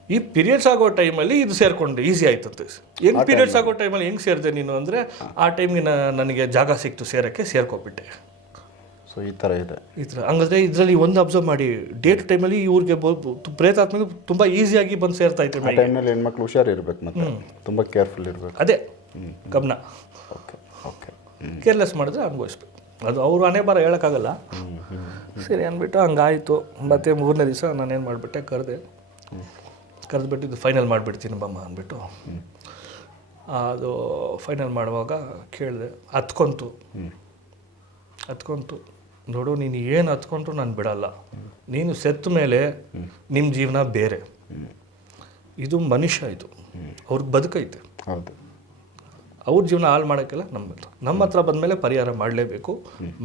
ಈ ಪೀರಿಯಡ್ಸ್ ಆಗೋ ಟೈಮಲ್ಲಿ ಇದು ಸೇರಿಕೊಂಡು ಈಸಿ ಆಯ್ತಂತೆ ಹೆಂಗ್ ಪೀರಿಯಡ್ಸ್ ಆಗೋ ಟೈಮಲ್ಲಿ ಹೆಂಗ್ ಸೇರಿದೆ ನೀನು ಅಂದರೆ ಆ ಟೈಮ್ಗೆ ನನಗೆ ಜಾಗ ಸಿಕ್ತು ಸೇರಕ್ಕೆ ಸೇರ್ಕೊಬಿಟ್ಟೆ. ಸೊ ಈ ಥರ ಇದೆ. ಈ ಥರ ಹಂಗಂದ್ರೆ ಇದರಲ್ಲಿ ಒಂದು ಅಬ್ಸರ್ವ್ ಮಾಡಿ. ಡೇಟ್ ಟೈಮಲ್ಲಿ ಇವ್ರಿಗೆ ಪ್ರೇತ ಆದ್ಮೇಲೆ ತುಂಬ ಈಸಿಯಾಗಿ ಬಂದು ಸೇರ್ತಾ ಇತ್ತು ಟೈಮಲ್ಲಿ ಹೆಣ್ಮಕ್ಳು ಹುಷಾರು ಇರ್ಬೇಕು ಮತ್ತೆ. ತುಂಬ ಕೇರ್ಫುಲ್ ಇರಬೇಕು. ಅದೇ. ಗಮನ. ಓಕೆ ಓಕೆ ಕೇರ್ಲೆಸ್ ಮಾಡಿದ್ರೆ ಅನುಭವಿಸ್ಬೇಕು. ಅದು ಅವರು ಹಣೆ ಬರ ಹೇಳೋಕ್ಕಾಗಲ್ಲ. ಸರಿ ಅಂದ್ಬಿಟ್ಟು ಹಂಗಾಯಿತು. ಮತ್ತೆ ಮೂರನೇ ದಿವಸ ನಾನೇನು ಮಾಡಿಬಿಟ್ಟೆ, ಕರೆದೆ. ಕರೆದ್ಬಿಟ್ಟು ಇದು ಫೈನಲ್ ಮಾಡಿಬಿಡ್ತೀನಿ ಬಮ್ಮ ಅಂದ್ಬಿಟ್ಟು. ಅದು ಫೈನಲ್ ಮಾಡುವಾಗ ಕೇಳಿದೆ, ಹತ್ಕೊಂತು. ಹತ್ಕೊಂತು. ನೋಡು, ನೀನು ಏನು ಹತ್ಕೊಂಡ್ರು ನಾನು ಬಿಡಲ್ಲ. ನೀನು ಸೆತ್ತ ಮೇಲೆ ನಿಮ್ಮ ಜೀವನ ಬೇರೆ. ಇದು ಮನುಷ್ಯ ಇದು. ಅವ್ರಿಗೆ ಬದುಕೈತೆ. ಹೌದು. ಅವ್ರ ಜೀವನ ಹಾಳು ಮಾಡೋಕ್ಕೆಲ್ಲ ನಮ್ಮ ಹತ್ರ ನಮ್ಮ ಹತ್ರ ಬಂದಮೇಲೆ ಪರಿಹಾರ ಮಾಡಲೇಬೇಕು.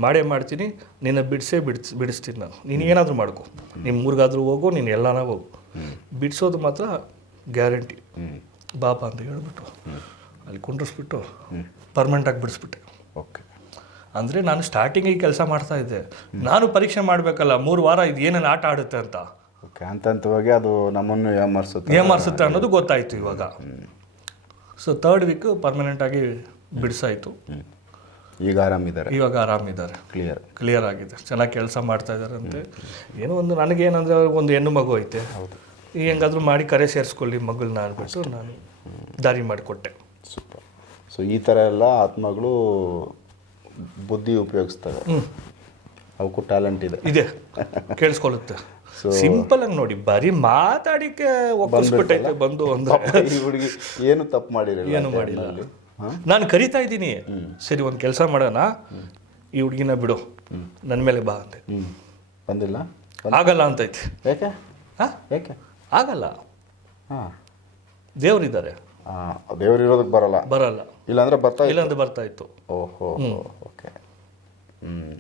ಮಾಡೇ ಮಾಡ್ತೀನಿ. ನಿನ್ನ ಬಿಡಿಸೇ ಬಿಡಿಸ್ ಬಿಡಿಸ್ತೀನಿ ನಾನು. ನೀನು ಏನಾದರೂ ಮಾಡ್ಕೊ. ನಿಮ್ಮ ಊರಿಗಾದ್ರೂ ಹೋಗು ನೀನು ಎಲ್ಲಾನ ಹೋಗು. ಬಿಡಿಸೋದು ಮಾತ್ರ ಗ್ಯಾರಂಟಿ. ಬಾಪ ಅಂತ ಹೇಳ್ಬಿಟ್ಟು. ಅಲ್ಲಿ ಕುಂಡ್ರಿಸ್ಬಿಟ್ಟು ಪರ್ಮನೆಂಟಾಗಿ ಬಿಡಿಸ್ಬಿಟ್ಟೆ. ಓಕೆ. ಅಂದರೆ ನಾನು ಸ್ಟಾರ್ಟಿಂಗಿಗೆ ಕೆಲಸ ಮಾಡ್ತಾ ಇದ್ದೆ. ನಾನು ಪರೀಕ್ಷೆ ಮಾಡಬೇಕಲ್ಲ ಮೂರು ವಾರ ಇದು ಏನೇನು ಆಟ ಆಡುತ್ತೆ ಅಂತ. ಓಕೆ ಹಂತ ಹಂತವಾಗಿ ಅದು ನಮ್ಮನ್ನು ಏಮಾರಿಸುತ್ತೆ ಏಮಾರಿಸುತ್ತೆ ಅನ್ನೋದು ಗೊತ್ತಾಯಿತು ಇವಾಗ. ಸೊ ತರ್ಡ್ ವೀಕ್ ಪರ್ಮನೆಂಟಾಗಿ ಬಿಡಿಸಾಯಿತು. ಹ್ಞೂ ಈಗ ಆರಾಮಿದ್ದಾರೆ ಇವಾಗ ಆರಾಮಿದ್ದಾರೆ ಕ್ಲಿಯರ್ ಕ್ಲಿಯರ್ ಆಗಿದೆ. ಚೆನ್ನಾಗಿ ಕೆಲಸ ಮಾಡ್ತಾ ಇದ್ದಾರಂತೆ. ಏನೋ ಒಂದು ನನಗೇನಂದರೆ ಅವ್ರಿಗೆ ಒಂದು ಹೆಣ್ಣು ಮಗು ಐತೆ. ಈಗ ಹೆಂಗಾದ್ರೂ ಮಾಡಿ ಕರೆ ಸೇರಿಸ್ಕೊಳ್ಳಿ ಮಗಳನ್ನ ಅಂದ್ಬಿಟ್ಟು ನಾನು ದಾರಿ ಮಾಡಿಕೊಟ್ಟೆ. ಸೂಪರ್. ಸೊ ಈ ಥರ ಎಲ್ಲ ಆತ್ಮಗಳು ಬುದ್ಧಿ ಉಪಯೋಗಿಸ್ತವೆ. ಅವಕ್ಕೂ ಟ್ಯಾಲೆಂಟ್ ಇದೆ. ಇದೆ. ಕೇಳಿಸ್ಕೊಳ್ಳುತ್ತೆ. ಸಿಂಪಲ್ ಆಗಿ ನೋಡಿ ಬರೀ ಮಾತಾಡಿಕೆ ಒಪ್ಪಿಸ್ಬಿಟ್ಟೈತೆ ಬಂದು ಅಂದ್ರೆ. ಈ ಹುಡುಗಿ ಏನು ತಪ್ಪು ಮಾಡಿರಲಿಲ್ಲ ಏನು ಮಾಡಿಲ್ಲ. ನಾನು ಕರಿತಾ ಇದ್ದೀನಿ. ಸರಿ ಒಂದು ಕೆಲಸ ಮಾಡೋಣ. ಈ ಹುಡುಗಿನ ಬಿಡು. ನನ್ನ ಮೇಲೆ ಬಾ ಅಂದೆ. ಹ್ಞೂ ಬಂದಿಲ್ಲ? ಆಗಲ್ಲ ಅಂತೈತೆ ಯಾಕೆ? ಹಾ? ಯಾಕೆ? ಆಗಲ್ಲ. ದೇವ್ರಿದ್ದಾರೆ. ದೇವ್ರು ಇರೋದಕ್ಕೆ ಬರಲ್ಲ. ಬರಲ್ಲ. ಇಲ್ಲಾಂದ್ರೆ ಬರ್ತಾ ಇಲ್ಲಾಂದ್ರೆ ಬರ್ತಾ ಇತ್ತು. ಓಹೋ ಓಕೆ. ಹ್ಞೂ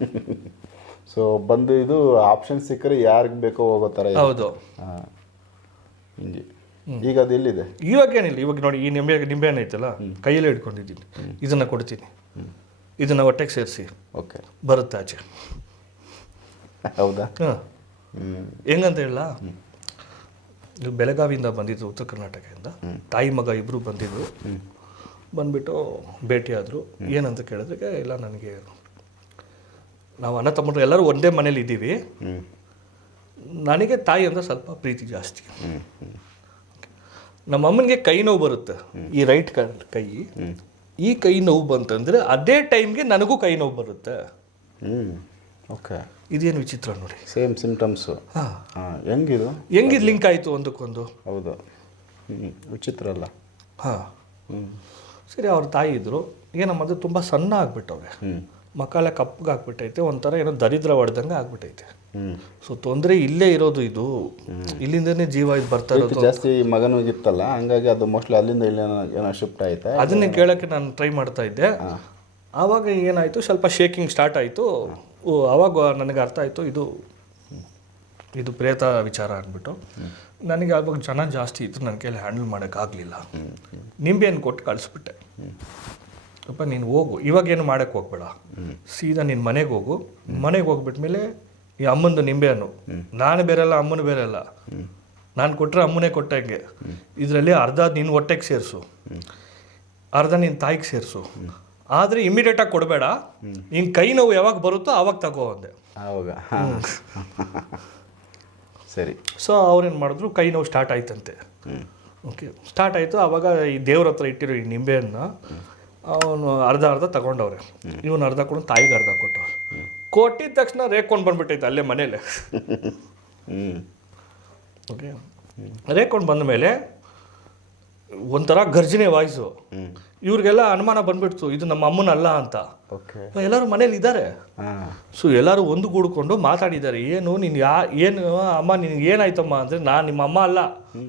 ಸೊ ಬಂದು ಇದು ಆಪ್ಷನ್ ಸಿಕ್ಕರೆ ಯಾರಿಗೆ ಬೇಕೋ ಹೋಗೋ ಥರ ಇದೆ ಹೌದು. ಹಾಂ. ಹಿಂಗೆ. ಈಗ ಅದು ಎಲ್ಲಿದೆ? ಇವಾಗ ಏನಿಲ್ಲ ಇವಾಗ ನೋಡಿ ಈ ನಿಂಬೆ ನಿಂಬೆ ಹಣ್ಣು ಐತಲ್ಲ ಕೈಯಲ್ಲೇ ಹಿಡ್ಕೊಂಡಿದ್ದೀನಿ. ಇದನ್ನ ಕೊಡ್ತೀನಿ. ಇದನ್ನ ಒಟ್ಟಿಗೆ ಸೇರಿಸಿ. ಓಕೆ. ಬರುತ್ತೆ ಆಚೆ. ಹೌದಾ? ಹಾಂ. ಹ್ಞೂ ಹೆಂಗಂತ ಹೇಳ ಇದು ಬೆಳಗಾವಿಯಿಂದ ಬಂದಿದ್ದು ಉತ್ತರ ಕರ್ನಾಟಕದಿಂದ. ತಾಯಿ ಮಗ ಇಬ್ಬರು ಬಂದಿದ್ರು. ಬಂದ್ಬಿಟ್ಟು ಭೇಟಿಯಾದರು. ಏನಂತ ಕೇಳಿದ್ರೆ ಇಲ್ಲ ನನಗೆ ನಾವು ಅಣ್ಣ ತಮ್ಮರು ಎಲ್ಲರೂ ಒಂದೇ ಮನೇಲಿ ಇದ್ದೀವಿ. ಹ್ಞೂ ನನಗೆ ತಾಯಿ ಅಂದರೆ ಸ್ವಲ್ಪ ಪ್ರೀತಿ ಜಾಸ್ತಿ. ಹ್ಞೂ ಹ್ಞೂ ನಮ್ಮ ಅಮ್ಮನಿಗೆ ಕೈ ನೋವು ಬರುತ್ತೆ. ಈ ರೈಟ್ ಕೈ. ಈ ಕೈ ನೋವು ಬಂತಂದರೆ ಅದೇ ಟೈಮ್ಗೆ ನನಗೂ ಕೈ ನೋವು ಬರುತ್ತೆ. ಹ್ಞೂ ಓಕೆ ಇದೇನು ವಿಚಿತ್ರ ನೋಡಿ. ಸೇಮ್ ಸಿಮ್ಟಮ್ಸು ಹಾಂ. ಹಾಂ ಹೆಂಗಿದು? ಹೆಂಗಿದ್ ಲಿಂಕ್ ಆಯಿತು ಒಂದಕ್ಕೊಂದು? ಹೌದು. ಹ್ಞೂ ವಿಚಿತ್ರ ಅಲ್ಲ. ಹಾಂ. ಹ್ಞೂ ಸರಿ ಅವ್ರ ತಾಯಿ ಇದ್ರು. ಏನಮ್ಮದು ತುಂಬ ಸಣ್ಣ ಆಗ್ಬಿಟ್ಟವ್ರೆ. ಹ್ಞೂ ಮಕಾಲ ಕಪ್ಪಗೆ ಆಗ್ಬಿಟ್ಟೈತೆ ಒಂಥರ ಏನೋ ದರಿದ್ರ ಹೊಡೆದಂಗೆ ಆಗ್ಬಿಟ್ಟೈತೆ. ಸೊ ತೊಂದರೆ ಇಲ್ಲೇ ಇರೋದು ಇದು. ಇಲ್ಲಿಂದನೇ ಜೀವ ಇದು ಬರ್ತಾ ಇರೋದು. ಜಾಸ್ತಿ ಮಗನಿಗಿತ್ತಲ್ಲ ಹಂಗಾಗಿ ಅದು ಮೋಸ್ಟ್ಲಿ ಅಲ್ಲಿಂದ ಇಲ್ಲಿ ಏನೋ ಶಿಫ್ಟ್ ಆಯ್ತು? ಅದನ್ನೇ ಕೇಳೋಕ್ಕೆ ನಾನು ಟ್ರೈ ಮಾಡ್ತಾ ಇದ್ದೆ. ಆವಾಗ ಏನಾಯಿತು ಸ್ವಲ್ಪ ಶೇಕಿಂಗ್ ಸ್ಟಾರ್ಟ್ ಆಯಿತು. ಆವಾಗ ನನಗೆ ಅರ್ಥ ಆಯಿತು ಇದು ಇದು ಪ್ರೇತ ವಿಚಾರ ಅಂದ್ಬಿಟ್ಟು. ನನಗೆ ಆವಾಗ ಜನ ಜಾಸ್ತಿ ಇತ್ತು ನನ್ನ ಕೈಯಲ್ಲಿ ಹ್ಯಾಂಡಲ್ ಮಾಡೋಕ್ಕಾಗಲಿಲ್ಲ. ನಿಂಬೆಯನ್ನು ಕೊಟ್ಟು ಕಳಿಸ್ಬಿಟ್ಟೆ. ಅಪ್ಪ ನೀನು ಹೋಗು. ಇವಾಗೇನು ಮಾಡೋಕ್ಕೆ ಹೋಗ್ಬೇಡ. ಸೀದಾ ನಿನ್ನ ಮನೆಗೆ ಹೋಗು. ಮನೆಗೆ ಹೋಗ್ಬಿಟ್ಮೇಲೆ ಈ ಅಮ್ಮಂದು ನಿಂಬೆಹಣ್ಣು ನಾನು ಬೇರೆಲ್ಲ ಅಮ್ಮನ ಬೇರೆಲ್ಲ ನಾನು ಕೊಟ್ಟರೆ ಅಮ್ಮನೇ ಕೊಟ್ಟಂಗೆ. ಇದರಲ್ಲಿ ಅರ್ಧ ನಿನ್ನ ಹೊಟ್ಟೆಗೆ ಸೇರಿಸು. ಅರ್ಧ ನಿನ್ನ ತಾಯಿಗೆ ಸೇರಿಸು. ಆದರೆ ಇಮಿಡಿಯೇಟಾಗಿ ಕೊಡಬೇಡ. ನಿನ್ನ ಕೈ ನೋವು ಯಾವಾಗ ಬರುತ್ತೋ ಆವಾಗ ತಗೋ ಅಂದೆ. ಆವಾಗ ಸರಿ. ಸೊ ಅವ್ರೇನು ಮಾಡಿದ್ರು ಕೈ ನೋವು ಸ್ಟಾರ್ಟ್ ಆಯ್ತಂತೆ. ಓಕೆ ಸ್ಟಾರ್ಟ್ ಆಯಿತು. ಆವಾಗ ಈ ದೇವ್ರ ಹತ್ರ ಇಟ್ಟಿರೋ ಈ ನಿಂಬೆಯನ್ನು ಅವನು ಅರ್ಧ ಅರ್ಧ ತಗೊಂಡವ್ರೆ. ಇವನು ಅರ್ಧ ಕೊಡು ತಾಯಿಗೆ ಅರ್ಧ ಕೊಟ್ಟು. ಕೊಟ್ಟಿದ ತಕ್ಷಣ ರೇಕೊಂಡು ಬಂದ್ಬಿಟ್ಟೈತೆ ಅಲ್ಲೇ ಮನೇಲೆ. ಹ್ಞೂ ಓಕೆ ರೇಕೊಂಡು ಬಂದ ಮೇಲೆ ಒಂಥರ ಗರ್ಜನೆ ವಾಯ್ಸು. ಇವ್ರಿಗೆಲ್ಲ ಅನುಮಾನ ಬಂದ್ಬಿಡ್ತು ಇದು ನಮ್ಮ ಅಮ್ಮನ ಅಲ್ಲ ಅಂತ ಓಕೆ ಎಲ್ಲರೂ ಮನೇಲಿ ಇದ್ದಾರೆ. ಸೊ ಎಲ್ಲರೂ ಒಂದುಗೂಡ್ಕೊಂಡು ಮಾತಾಡಿದ್ದಾರೆ. ಏನು ನೀನು ಯಾ ಏನು ಅಮ್ಮ ನಿನಗೆ ಏನಾಯ್ತಮ್ಮ ಅಂದರೆ ನಾನು ನಿಮ್ಮ ಅಮ್ಮ ಅಲ್ಲ. ಹ್ಞೂ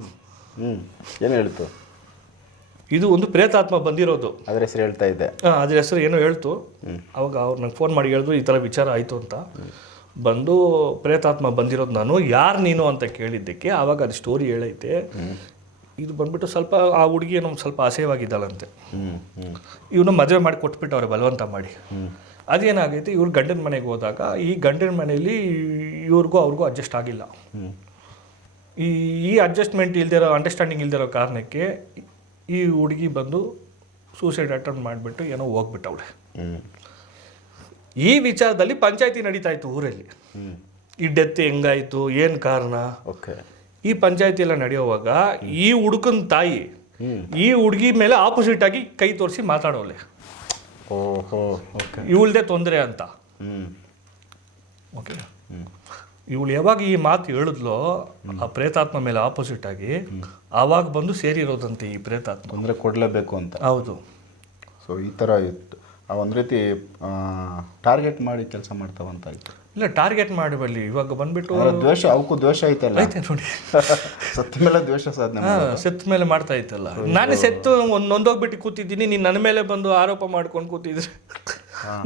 ಹ್ಞೂ ಏನು ಹೇಳ್ತು? ಇದು ಒಂದು ಪ್ರೇತಾತ್ಮ ಬಂದಿರೋದು. ಅದ್ರ ಹೆಸರು ಹೇಳ್ತಾ ಇದ್ದೆ. ಹಾಂ ಅದ್ರ ಹೆಸರು ಏನೋ ಹೇಳ್ತು. ಅವಾಗ ಅವ್ರು ನಂಗೆ ಫೋನ್ ಮಾಡಿ ಹೇಳಿದ್ರು ಈ ಥರ ವಿಚಾರ ಆಯಿತು ಅಂತ. ಬಂದು ಪ್ರೇತಾತ್ಮ ಬಂದಿರೋದು ನಾನು ಯಾರು ನೀನು ಅಂತ ಕೇಳಿದ್ದಕ್ಕೆ ಆವಾಗ ಅದು ಸ್ಟೋರಿ ಹೇಳೈತೆ. ಇದು ಬಂದ್ಬಿಟ್ಟು ಸ್ವಲ್ಪ ಆ ಹುಡುಗಿ ಏನೋ ಸ್ವಲ್ಪ ಅಸಹ್ಯವಾಗಿದ್ದಾಳಂತೆ. ಇವನು ಮದುವೆ ಮಾಡಿ ಕೊಟ್ಬಿಟ್ಟು ಕೊಟ್ಬಿಟ್ಟವ್ರೆ ಬಲವಂತ ಮಾಡಿ. ಅದೇನಾಗೈತೆ ಇವ್ರು ಗಂಡನ ಮನೆಗೆ ಹೋದಾಗ ಈ ಗಂಡನ ಮನೆಯಲ್ಲಿ ಇವ್ರಿಗೂ ಅವ್ರಿಗೂ ಅಡ್ಜಸ್ಟ್ ಆಗಿಲ್ಲ. ಈ ಈ ಅಡ್ಜಸ್ಟ್ಮೆಂಟ್ ಇಲ್ದಿರೋ ಅಂಡರ್ಸ್ಟ್ಯಾಂಡಿಂಗ್ ಇಲ್ದಿರೋ ಕಾರಣಕ್ಕೆ ಈ ಹುಡುಗಿ ಬಂದು ಸೂಸೈಡ್ ಅಟೆಂಪ್ಟ್ ಮಾಡಿಬಿಟ್ಟು ಏನೋ ಹೋಗ್ಬಿಟ್ಟವಳೆ ಈ ವಿಚಾರದಲ್ಲಿ ಪಂಚಾಯತಿ ನಡೀತಾ ಇತ್ತು ಊರಲ್ಲಿ. ಈ ಡೆತ್ ಹೆಂಗಾಯ್ತು ಏನು ಕಾರಣ? ಓಕೆ ಈ ಪಂಚಾಯತಿ ಎಲ್ಲ ನಡೆಯುವಾಗ ಈ ಹುಡುಗನ ತಾಯಿ ಈ ಹುಡುಗಿ ಮೇಲೆ ಆಪೋಸಿಟ್ ಆಗಿ ಕೈ ತೋರಿಸಿ ಮಾತಾಡೋಳೆ. ಓಹೋ ಓಕೆ ಇವಳ್ದೇ ತೊಂದರೆ ಅಂತ. ಓಕೆ ಇವಳು ಯಾವಾಗ ಈ ಮಾತು ಹೇಳಿದ್ಲೋ ಆ ಪ್ರೇತಾತ್ಮ ಮೇಲೆ ಆಪೋಸಿಟ್ ಆಗಿ ಆವಾಗ ಬಂದು ಸೇರಿರೋದಂತೆ ಈ ಪ್ರೇತಾತ್ಮ. ಅಂದರೆ ಕೊಡಲೇಬೇಕು ಅಂತ. ಹೌದು. ಸೊ ಈ ಥರ ಇತ್ತು. ಆ ಒಂದು ರೀತಿ ಟಾರ್ಗೆಟ್ ಮಾಡಿ ಕೆಲಸ ಮಾಡ್ತಾವಂತ ಆಯ್ತು ಇಲ್ಲ ಟಾರ್ಗೆಟ್ ಮಾಡಬಲ್ಲಿ ಇವಾಗ ಬಂದ್ಬಿಟ್ಟು ದ್ವೇಷ ಅವಕ್ಕೂ ದ್ವೇಷ ಐತಲ್ಲ? ಐತೆ ನೋಡಿ. ಸತ್ತ ಮೇಲೆ ದ್ವೇಷ ಸಾಧನೆ ಸೆತ್ತ ಮೇಲೆ ಮಾಡ್ತಾ ಇತ್ತಲ್ಲ. ನಾನೇ ಸೆತ್ತು ಒಂದು ನೊಂದೋಗ್ಬಿಟ್ಟು ಕೂತಿದ್ದೀನಿ ನೀನು ನನ್ನ ಮೇಲೆ ಬಂದು ಆರೋಪ ಮಾಡ್ಕೊಂಡು ಕೂತಿದ್ರೆ.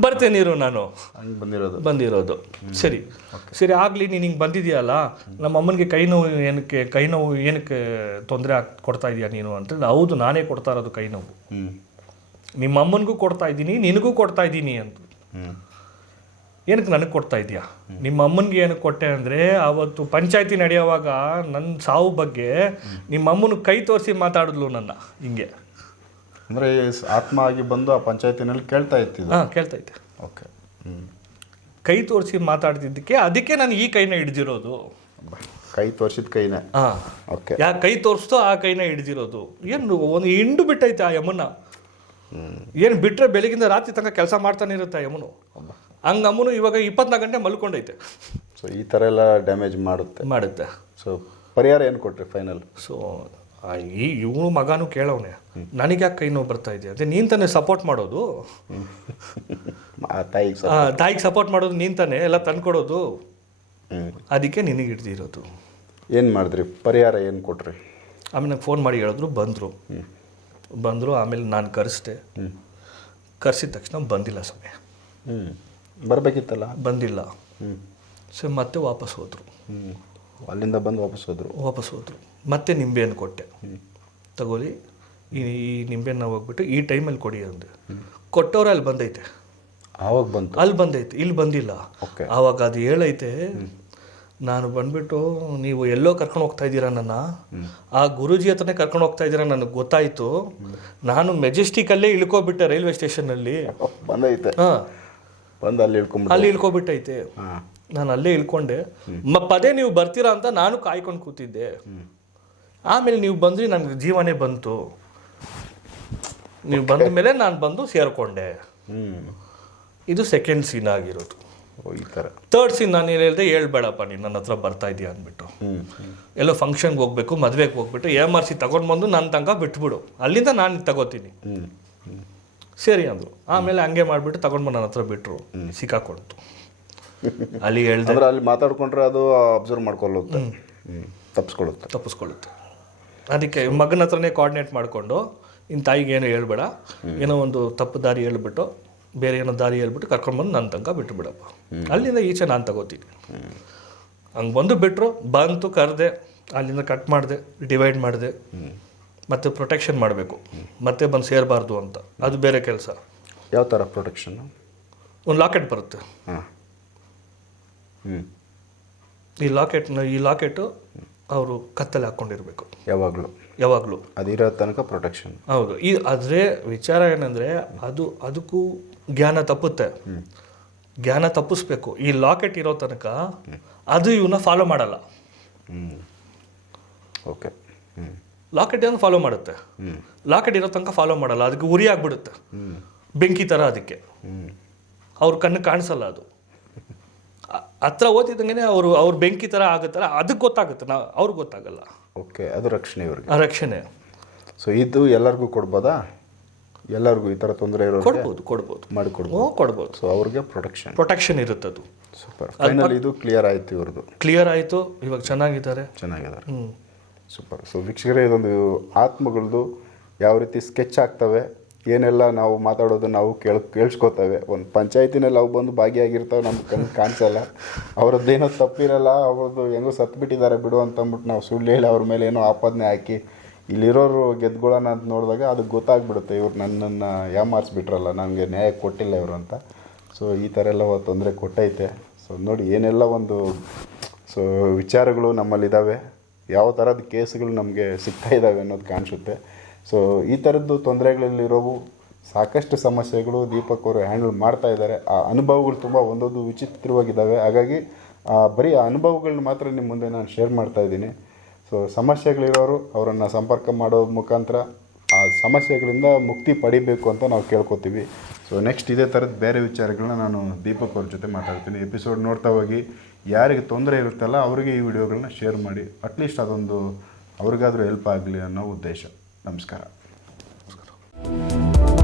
ಬರ್ತೇನಿರು ನಾನು. ಬಂದಿರೋದು. ಬಂದಿರೋದು. ಸರಿ. ಸರಿ ಆಗಲಿ ನೀನು ಹಿಂಗೆ ಬಂದಿದೆಯಲ್ಲ ನಮ್ಮ ಅಮ್ಮನಿಗೆ ಕೈ ನೋವು ಏನಕ್ಕೆ ಕೈ ನೋವು ಏನಕ್ಕೆ ತೊಂದರೆ ಕೊಡ್ತಾ ಇದೀಯ ನೀನು ಅಂತೇಳಿ ಹೌದು ನಾನೇ ಕೊಡ್ತಾ ಇರೋದು ಕೈ ನೋವು. ನಿಮ್ಮ ಅಮ್ಮನಿಗೂ ಕೊಡ್ತಾ ಇದ್ದೀನಿ ನಿನಗೂ ಕೊಡ್ತಾ ಇದ್ದೀನಿ ಅಂತ. ಏನಕ್ಕೆ ನನಗೆ ಕೊಡ್ತಾ ಇದೆಯಾ? ನಿಮ್ಮ ಅಮ್ಮನಿಗೆ ಏನಕ್ಕೆ ಕೊಟ್ಟೆ ಅಂದರೆ ಅವತ್ತು ಪಂಚಾಯತಿ ನಡೆಯುವಾಗ ನನ್ನ ಸಾವು ಬಗ್ಗೆ ನಿಮ್ಮ ಅಮ್ಮನ ಕೈ ತೋರಿಸಿ ಮಾತಾಡಿದ್ಲು ನನ್ನ ಹಿಂಗೆ. ಅಂದರೆ ಆತ್ಮ ಆಗಿ ಬಂದು ಆ ಪಂಚಾಯತಿನಲ್ಲಿ ಕೇಳ್ತಾ ಇತ್ತಿದ್ದ ಕೇಳ್ತಾ ಇತ್ತು ಓಕೆ. ಕೈ ತೋರಿಸಿ ಮಾತಾಡ್ತಿದ್ದಕ್ಕೆ ಅದಕ್ಕೆ ನಾನು ಈ ಕೈನ ಹಿಡ್ದಿರೋದು. ಕೈ ತೋರಿಸಿದ ಕೈನೇ. ಹಾಂ. ಓಕೆ. ಯಾ ಕೈ ತೋರಿಸ್ತೋ ಆ ಕೈನ ಹಿಡ್ದಿರೋದು. ಏನು ಒಂದು ಹಿಂಡು ಬಿಟ್ಟೈತೆ ಆ ಯಮುನ. ಏನು ಬಿಟ್ಟರೆ ಬೆಳಗಿಂದ ರಾತ್ರಿ ತನಕ ಕೆಲಸ ಮಾಡ್ತಾನೆ ಇರುತ್ತೆ ಆ ಯಮುನು. ಹಂಗೆ ಅಮ್ಮನು ಇವಾಗ ಇಪ್ಪತ್ನಾಲ್ಕು ಗಂಟೆ ಮಲ್ಕೊಂಡೈತೆ. ಸೊ ಈ ಥರ ಎಲ್ಲ ಡ್ಯಾಮೇಜ್ ಮಾಡುತ್ತೆ. ಮಾಡುತ್ತೆ. ಸೊ ಪರಿಹಾರ ಏನು ಕೊಟ್ರಿ ಫೈನಲ್ ಸೊ ಈ ಇವನು ಮಗನೂ ಕೇಳವನೆ. ನನಗೆ ಯಾಕೆ ಕೈ ನೋವು ಬರ್ತಾ ಇದೆಯಾ? ಅದೇ ನೀನು ತಾನೇ ಸಪೋರ್ಟ್ ಮಾಡೋದು. ತಾಯಿಗೆ ಸಪೋರ್ಟ್ ಮಾಡೋದು ನೀನು ತಾನೇ ಎಲ್ಲ ತಂದ್ಕೊಡೋದು. ಅದಕ್ಕೆ ನಿನಗೆ ಹಿಡ್ದಿರೋದು. ಏನು ಮಾಡಿದ್ರಿ? ಪರಿಹಾರ ಏನು ಕೊಟ್ರಿ? ಆಮೇಲೆ ನಂಗೆ ಫೋನ್ ಮಾಡಿ ಹೇಳಿದ್ರು ಬಂದರು. ಬಂದರು ಆಮೇಲೆ ನಾನು ಕರೆಸ್ದೆ. ಕರೆಸಿದ ತಕ್ಷಣ ಬಂದಿಲ್ಲ ಸಮಯ. ಹ್ಞೂ ಬರಬೇಕಿತ್ತಲ್ಲ? ಬಂದಿಲ್ಲ. ಹ್ಞೂ ಸೊ ಮತ್ತೆ ವಾಪಸ್ ಹೋದರು. ಹ್ಞೂ ಅಲ್ಲಿಂದ ಬಂದು ವಾಪಸ್ ಹೋದರು? ವಾಪಸ್ ಹೋದರು. ಮತ್ತೆ ನಿಂಬೆಯನ್ನು ಕೊಟ್ಟೆ. ತಗೊಳ್ಳಿ. ಈ ಈ ನಿಂಬೆಹಣ್ಣು ಹೋಗ್ಬಿಟ್ಟು ಈ ಟೈಮಲ್ಲಿ ಕೊಡಿ ಅಂದೆ ಕೊಟ್ಟವ್ರೆ ಅಲ್ಲಿ ಬಂದೈತೆ. ಆವಾಗ ಬಂತು? ಅಲ್ಲಿ ಬಂದೈತೆ. ಇಲ್ಲಿ ಬಂದಿಲ್ಲ. ಓಕೆ. ಆವಾಗ ಅದು ಹೇಳೈತೆ ನಾನು ಬಂದ್ಬಿಟ್ಟು ನೀವು ಎಲ್ಲೋ ಕರ್ಕೊಂಡು ಹೋಗ್ತಾ ಇದ್ದೀರಾ ನನ್ನ? ಆ ಗುರುಜಿ ಹತ್ರನೇ ಕರ್ಕೊಂಡು ಹೋಗ್ತಾ ಇದ್ದೀರಾ ನನಗೆ ಗೊತ್ತಾಯಿತು. ನಾನು ಮೆಜೆಸ್ಟಿಕಲ್ಲೇ ಇಳ್ಕೊಬಿಟ್ಟೆ ರೈಲ್ವೆ ಸ್ಟೇಷನಲ್ಲಿ ಬಂದೈತೆ. ಹಾಂ. ಬಂದು ಅಲ್ಲಿ ಇಳ್ಕೊಂಡು ಅಲ್ಲಿ ಇಳ್ಕೊಬಿಟ್ಟೈತೆ. ನಾನು ಅಲ್ಲೇ ಇಳ್ಕೊಂಡೆ. ಮ ಪದೇ ನೀವು ಬರ್ತೀರಾ ಅಂತ ನಾನು ಕಾಯ್ಕೊಂಡು ಕೂತಿದ್ದೆ. ಆಮೇಲೆ ನೀವು ಬಂದ್ರಿ ನನಗೆ ಜೀವನೇ ಬಂತು. ನೀವು ಬಂದ ಮೇಲೆ ನಾನು ಬಂದು ಸೇರಿಕೊಂಡೆ. ಇದು ಸೆಕೆಂಡ್ ಸೀನ್ ಆಗಿರೋದು. ಈ ಥರ ತರ್ಡ್ ಸೀನ್ ನಾನು ಏನು ಹೇಳಿದೆ ಹೇಳ್ಬೇಡಪ್ಪ ನೀನು ನನ್ನ ಹತ್ರ ಬರ್ತಾ ಇದೀಯ ಅಂದ್ಬಿಟ್ಟು. ಎಲ್ಲೋ ಫಂಕ್ಷನ್ಗೆ ಹೋಗ್ಬೇಕು ಮದುವೆಗೆ ಹೋಗ್ಬಿಟ್ಟು ಎಂ ಆರ್ ಸಿ ತಗೊಂಡು ಬಂದು ನನ್ನ ತನಕ ಬಿಟ್ಬಿಡು. ಅಲ್ಲಿಂದ ನಾನು ತಗೋತೀನಿ. ಸರಿ ಅಂದರು. ಆಮೇಲೆ ಹಂಗೆ ಮಾಡಿಬಿಟ್ಟು ತಗೊಂಡು ಬಂದು ನನ್ನ ಹತ್ರ ಬಿಟ್ಟರು ಸಿಕ್ಕಾಕೊಳ್ತು ಅಲ್ಲಿ ಹೇಳಿದ್ರೆ ಅಲ್ಲಿ ಮಾತಾಡ್ಕೊಂಡ್ರೆ ಅದು ಅಬ್ಸರ್ವ್ ಮಾಡ್ಕೊಳ್ಳುತ್ತೆ ತಪ್ಪಿಸ್ಕೊಳ್ಳುತ್ತೆ ತಪ್ಪಿಸ್ಕೊಳ್ಳುತ್ತೆ ಅದಕ್ಕೆ ಮಗನ ಹತ್ರನೇ ಕೋಆರ್ಡಿನೇಟ್ ಮಾಡಿಕೊಂಡು ನಿನ್ನ ತಾಯಿಗೆ ಏನೋ ಹೇಳ್ಬೇಡ ಏನೋ ಒಂದು ತಪ್ಪು ದಾರಿ ಹೇಳ್ಬಿಟ್ಟು ಬೇರೆ ಏನೋ ದಾರಿ ಹೇಳ್ಬಿಟ್ಟು ಕರ್ಕೊಂಡ್ಬಂದು ನನ್ನ ತನಕ ಬಿಟ್ಟು ಬಿಡಪ್ಪ ಅಲ್ಲಿಂದ ಈಚೆ ನಾನು ತಗೋತೀನಿ. ಹಂಗೆ ಬಂದು ಬಿಟ್ಟರು ಬಂತು ಕರೆದೆ ಅಲ್ಲಿಂದ ಕಟ್ ಮಾಡಿದೆ ಡಿವೈಡ್ ಮಾಡಿದೆ. ಮತ್ತೆ ಪ್ರೊಟೆಕ್ಷನ್ ಮಾಡಬೇಕು. ಮತ್ತೆ ಬಂದು ಸೇರಬಾರ್ದು ಅಂತ. ಅದು ಬೇರೆ ಕೆಲಸ. ಯಾವ ಥರ ಪ್ರೊಟೆಕ್ಷನ್ ಒಂದು ಲಾಕೆಟ್ ಬರುತ್ತೆ. ಈ ಲಾಕೆಟ್ನ ಈ ಲಾಕೆಟು ಅವರು ಕತ್ತಲೆ ಹಾಕ್ಕೊಂಡಿರಬೇಕು ಯಾವಾಗಲೂ. ಯಾವಾಗಲೂ. ಅದಿರೋ ತನಕ ಪ್ರೊಟೆಕ್ಷನ್ ಹೌದು. ಈ ಆದರೆ ವಿಚಾರ ಏನಂದರೆ ಅದು ಅದಕ್ಕೂ ಜ್ಞಾನ ತಪ್ಪುತ್ತೆ. ಜ್ಞಾನ ತಪ್ಪಿಸ್ಬೇಕು. ಈ ಲಾಕೆಟ್ ಇರೋ ತನಕ ಅದು ಇವನ್ನ ಫಾಲೋ ಮಾಡಲ್ಲ. ಓಕೆ ಲಾಕೆಟ್ ಏನು ಫಾಲೋ ಮಾಡುತ್ತೆ. ಲಾಕೆಟ್ ಇರೋ ತನಕ ಫಾಲೋ ಮಾಡಲ್ಲ. ಅದಕ್ಕೆ ಉರಿ ಆಗ್ಬಿಡುತ್ತೆ. ಬೆಂಕಿ ಥರ ಅದಕ್ಕೆ. ಅವ್ರ ಕಣ್ಣು ಕಾಣಿಸಲ್ಲ ಅದು. ಹತ್ರ ಓದಿದಂಗೆ ಅವರು ಅವ್ರ ಬೆಂಕಿ ಥರ ಆಗುತ್ತಲ್ಲ ಅದಕ್ಕೆ ಗೊತ್ತಾಗುತ್ತೆ. ನಾವು ಅವ್ರಿಗೆ ಗೊತ್ತಾಗಲ್ಲ. ಓಕೆ ಅದು ರಕ್ಷಣೆ ಇವ್ರಿಗೆ. ಆ ರಕ್ಷಣೆ. ಸೊ ಇದು ಎಲ್ಲರಿಗೂ ಕೊಡ್ಬೋದಾ? ಎಲ್ಲರಿಗೂ ಈ ಥರ ತೊಂದರೆ ಇರೋ ಕೊಡ್ಬೋದು ಕೊಡ್ಬೋದು. ಮಾಡಿಕೊಡ್ಬೋದು. ಕೊಡ್ಬೋದು ಕೊಡ್ಬೋದು. ಸೊ ಅವ್ರಿಗೆ ಪ್ರೊಟೆಕ್ಷನ್ ಪ್ರೊಟೆಕ್ಷನ್ ಇರುತ್ತೆ ಅದು. ಸೂಪರ್ ಫೈನಲ್ ಇದು ಕ್ಲಿಯರ್ ಆಯಿತು ಇವ್ರದ್ದು. ಕ್ಲಿಯರ್ ಆಯಿತು. ಇವಾಗ ಚೆನ್ನಾಗಿದ್ದಾರೆ. ಚೆನ್ನಾಗಿದ್ದಾರೆ. ಹ್ಞೂ ಸೂಪರ್ ಸೊ ವೀಕ್ಷಕರೇ ಇದೊಂದು ಆತ್ಮಗಳದ್ದು ಯಾವ ರೀತಿ ಸ್ಕೆಚ್ ಆಗ್ತವೆ ಏನೆಲ್ಲ ನಾವು ಮಾತಾಡೋದು ನಾವು ಕೇಳ್, ಕೇಳಿಸ್ಕೋತೇವೆ. ಒಂದು ಪಂಚಾಯತಿನಲ್ಲಿ ಅವು ಬಂದು ಭಾಗಿಯಾಗಿರ್ತಾವೆ ನಮ್ಗೆ ಕಣ್ಣು ಕಾಣಿಸಲ್ಲ. ಅವ್ರದ್ದೇನೋ ತಪ್ಪಿರಲ್ಲ, ಅವ್ರದ್ದು ಹೆಂಗೋ ಸತ್ತು ಬಿಟ್ಟಿದ್ದಾರೆ ಬಿಡು ಅಂತ ಅಂದ್ಬಿಟ್ಟು ನಾವು ಸುಳ್ಳು ಹೇಳಿ ಅವ್ರ ಮೇಲೆ ಏನೋ ಆಪಾದನೆ ಹಾಕಿ ಇಲ್ಲಿರೋರು ಗೆದ್ದುಗಳನ್ನ ಅಂತ ನೋಡಿದಾಗ ಅದಕ್ಕೆ ಗೊತ್ತಾಗ್ಬಿಡುತ್ತೆ ಇವ್ರು ನನ್ನನ್ನು ಯಾಮಾರಿಸ್ಬಿಟ್ರಲ್ಲ ನನಗೆ ನ್ಯಾಯ ಕೊಟ್ಟಿಲ್ಲ ಇವರು ಅಂತ. ಸೊ ಈ ಥರ ಎಲ್ಲ ತೊಂದರೆ ಕೊಟ್ಟೈತೆ. ಸೊ ನೋಡಿ ಏನೆಲ್ಲ ಒಂದು, ಸೊ, ವಿಚಾರಗಳು ನಮ್ಮಲ್ಲಿದ್ದಾವೆ ಯಾವ ಥರದ ಕೇಸ್ಗಳು ನಮಗೆ ಸಿಗ್ತಾ ಇದ್ದಾವೆ ಅನ್ನೋದು ಕಾಣಿಸುತ್ತೆ. ಸೊ ಈ ಥರದ್ದು ತೊಂದರೆಗಳಲ್ಲಿರೋವು ಸಾಕಷ್ಟು ಸಮಸ್ಯೆಗಳು ದೀಪಕ್ ಅವರು ಹ್ಯಾಂಡಲ್ ಮಾಡ್ತಾ ಇದ್ದಾರೆ. ಆ ಅನುಭವಗಳು ತುಂಬ ಒಂದೊಂದು ವಿಚಿತ್ರವಾಗಿದ್ದಾವೆ. ಹಾಗಾಗಿ ಬರೀ ಆ ಅನುಭವಗಳನ್ನ ಮಾತ್ರ ನಿಮ್ಮ ಮುಂದೆ ನಾನು ಶೇರ್ ಮಾಡ್ತಾ ಇದ್ದೀನಿ. ಸೊ ಸಮಸ್ಯೆಗಳಿರೋರು ಅವರನ್ನು ಸಂಪರ್ಕ ಮಾಡೋ ಮುಖಾಂತರ ಆ ಸಮಸ್ಯೆಗಳಿಂದ ಮುಕ್ತಿ ಪಡಿಬೇಕು ಅಂತ ನಾವು ಕೇಳ್ಕೊತೀವಿ. ಸೊ ನೆಕ್ಸ್ಟ್ ಇದೇ ಥರದ ಬೇರೆ ವಿಚಾರಗಳನ್ನ ನಾನು ದೀಪಕ್ ಅವ್ರ ಜೊತೆ ಮಾತಾಡ್ತೀನಿ. ಎಪಿಸೋಡ್ ನೋಡ್ತಾ ಹೋಗಿ ಯಾರಿಗೆ ತೊಂದರೆ ಇರುತ್ತಲ್ಲ ಅವರಿಗೆ ಈ ವಿಡಿಯೋಗಳನ್ನ ಶೇರ್ ಮಾಡಿ. ಅಟ್ಲೀಸ್ಟ್ ಅದೊಂದು ಅವ್ರಿಗಾದರೂ ಹೆಲ್ಪ್ ಆಗಲಿ ಅನ್ನೋ ಉದ್ದೇಶ. ನಮಸ್ಕಾರ ನಮಸ್ಕಾರ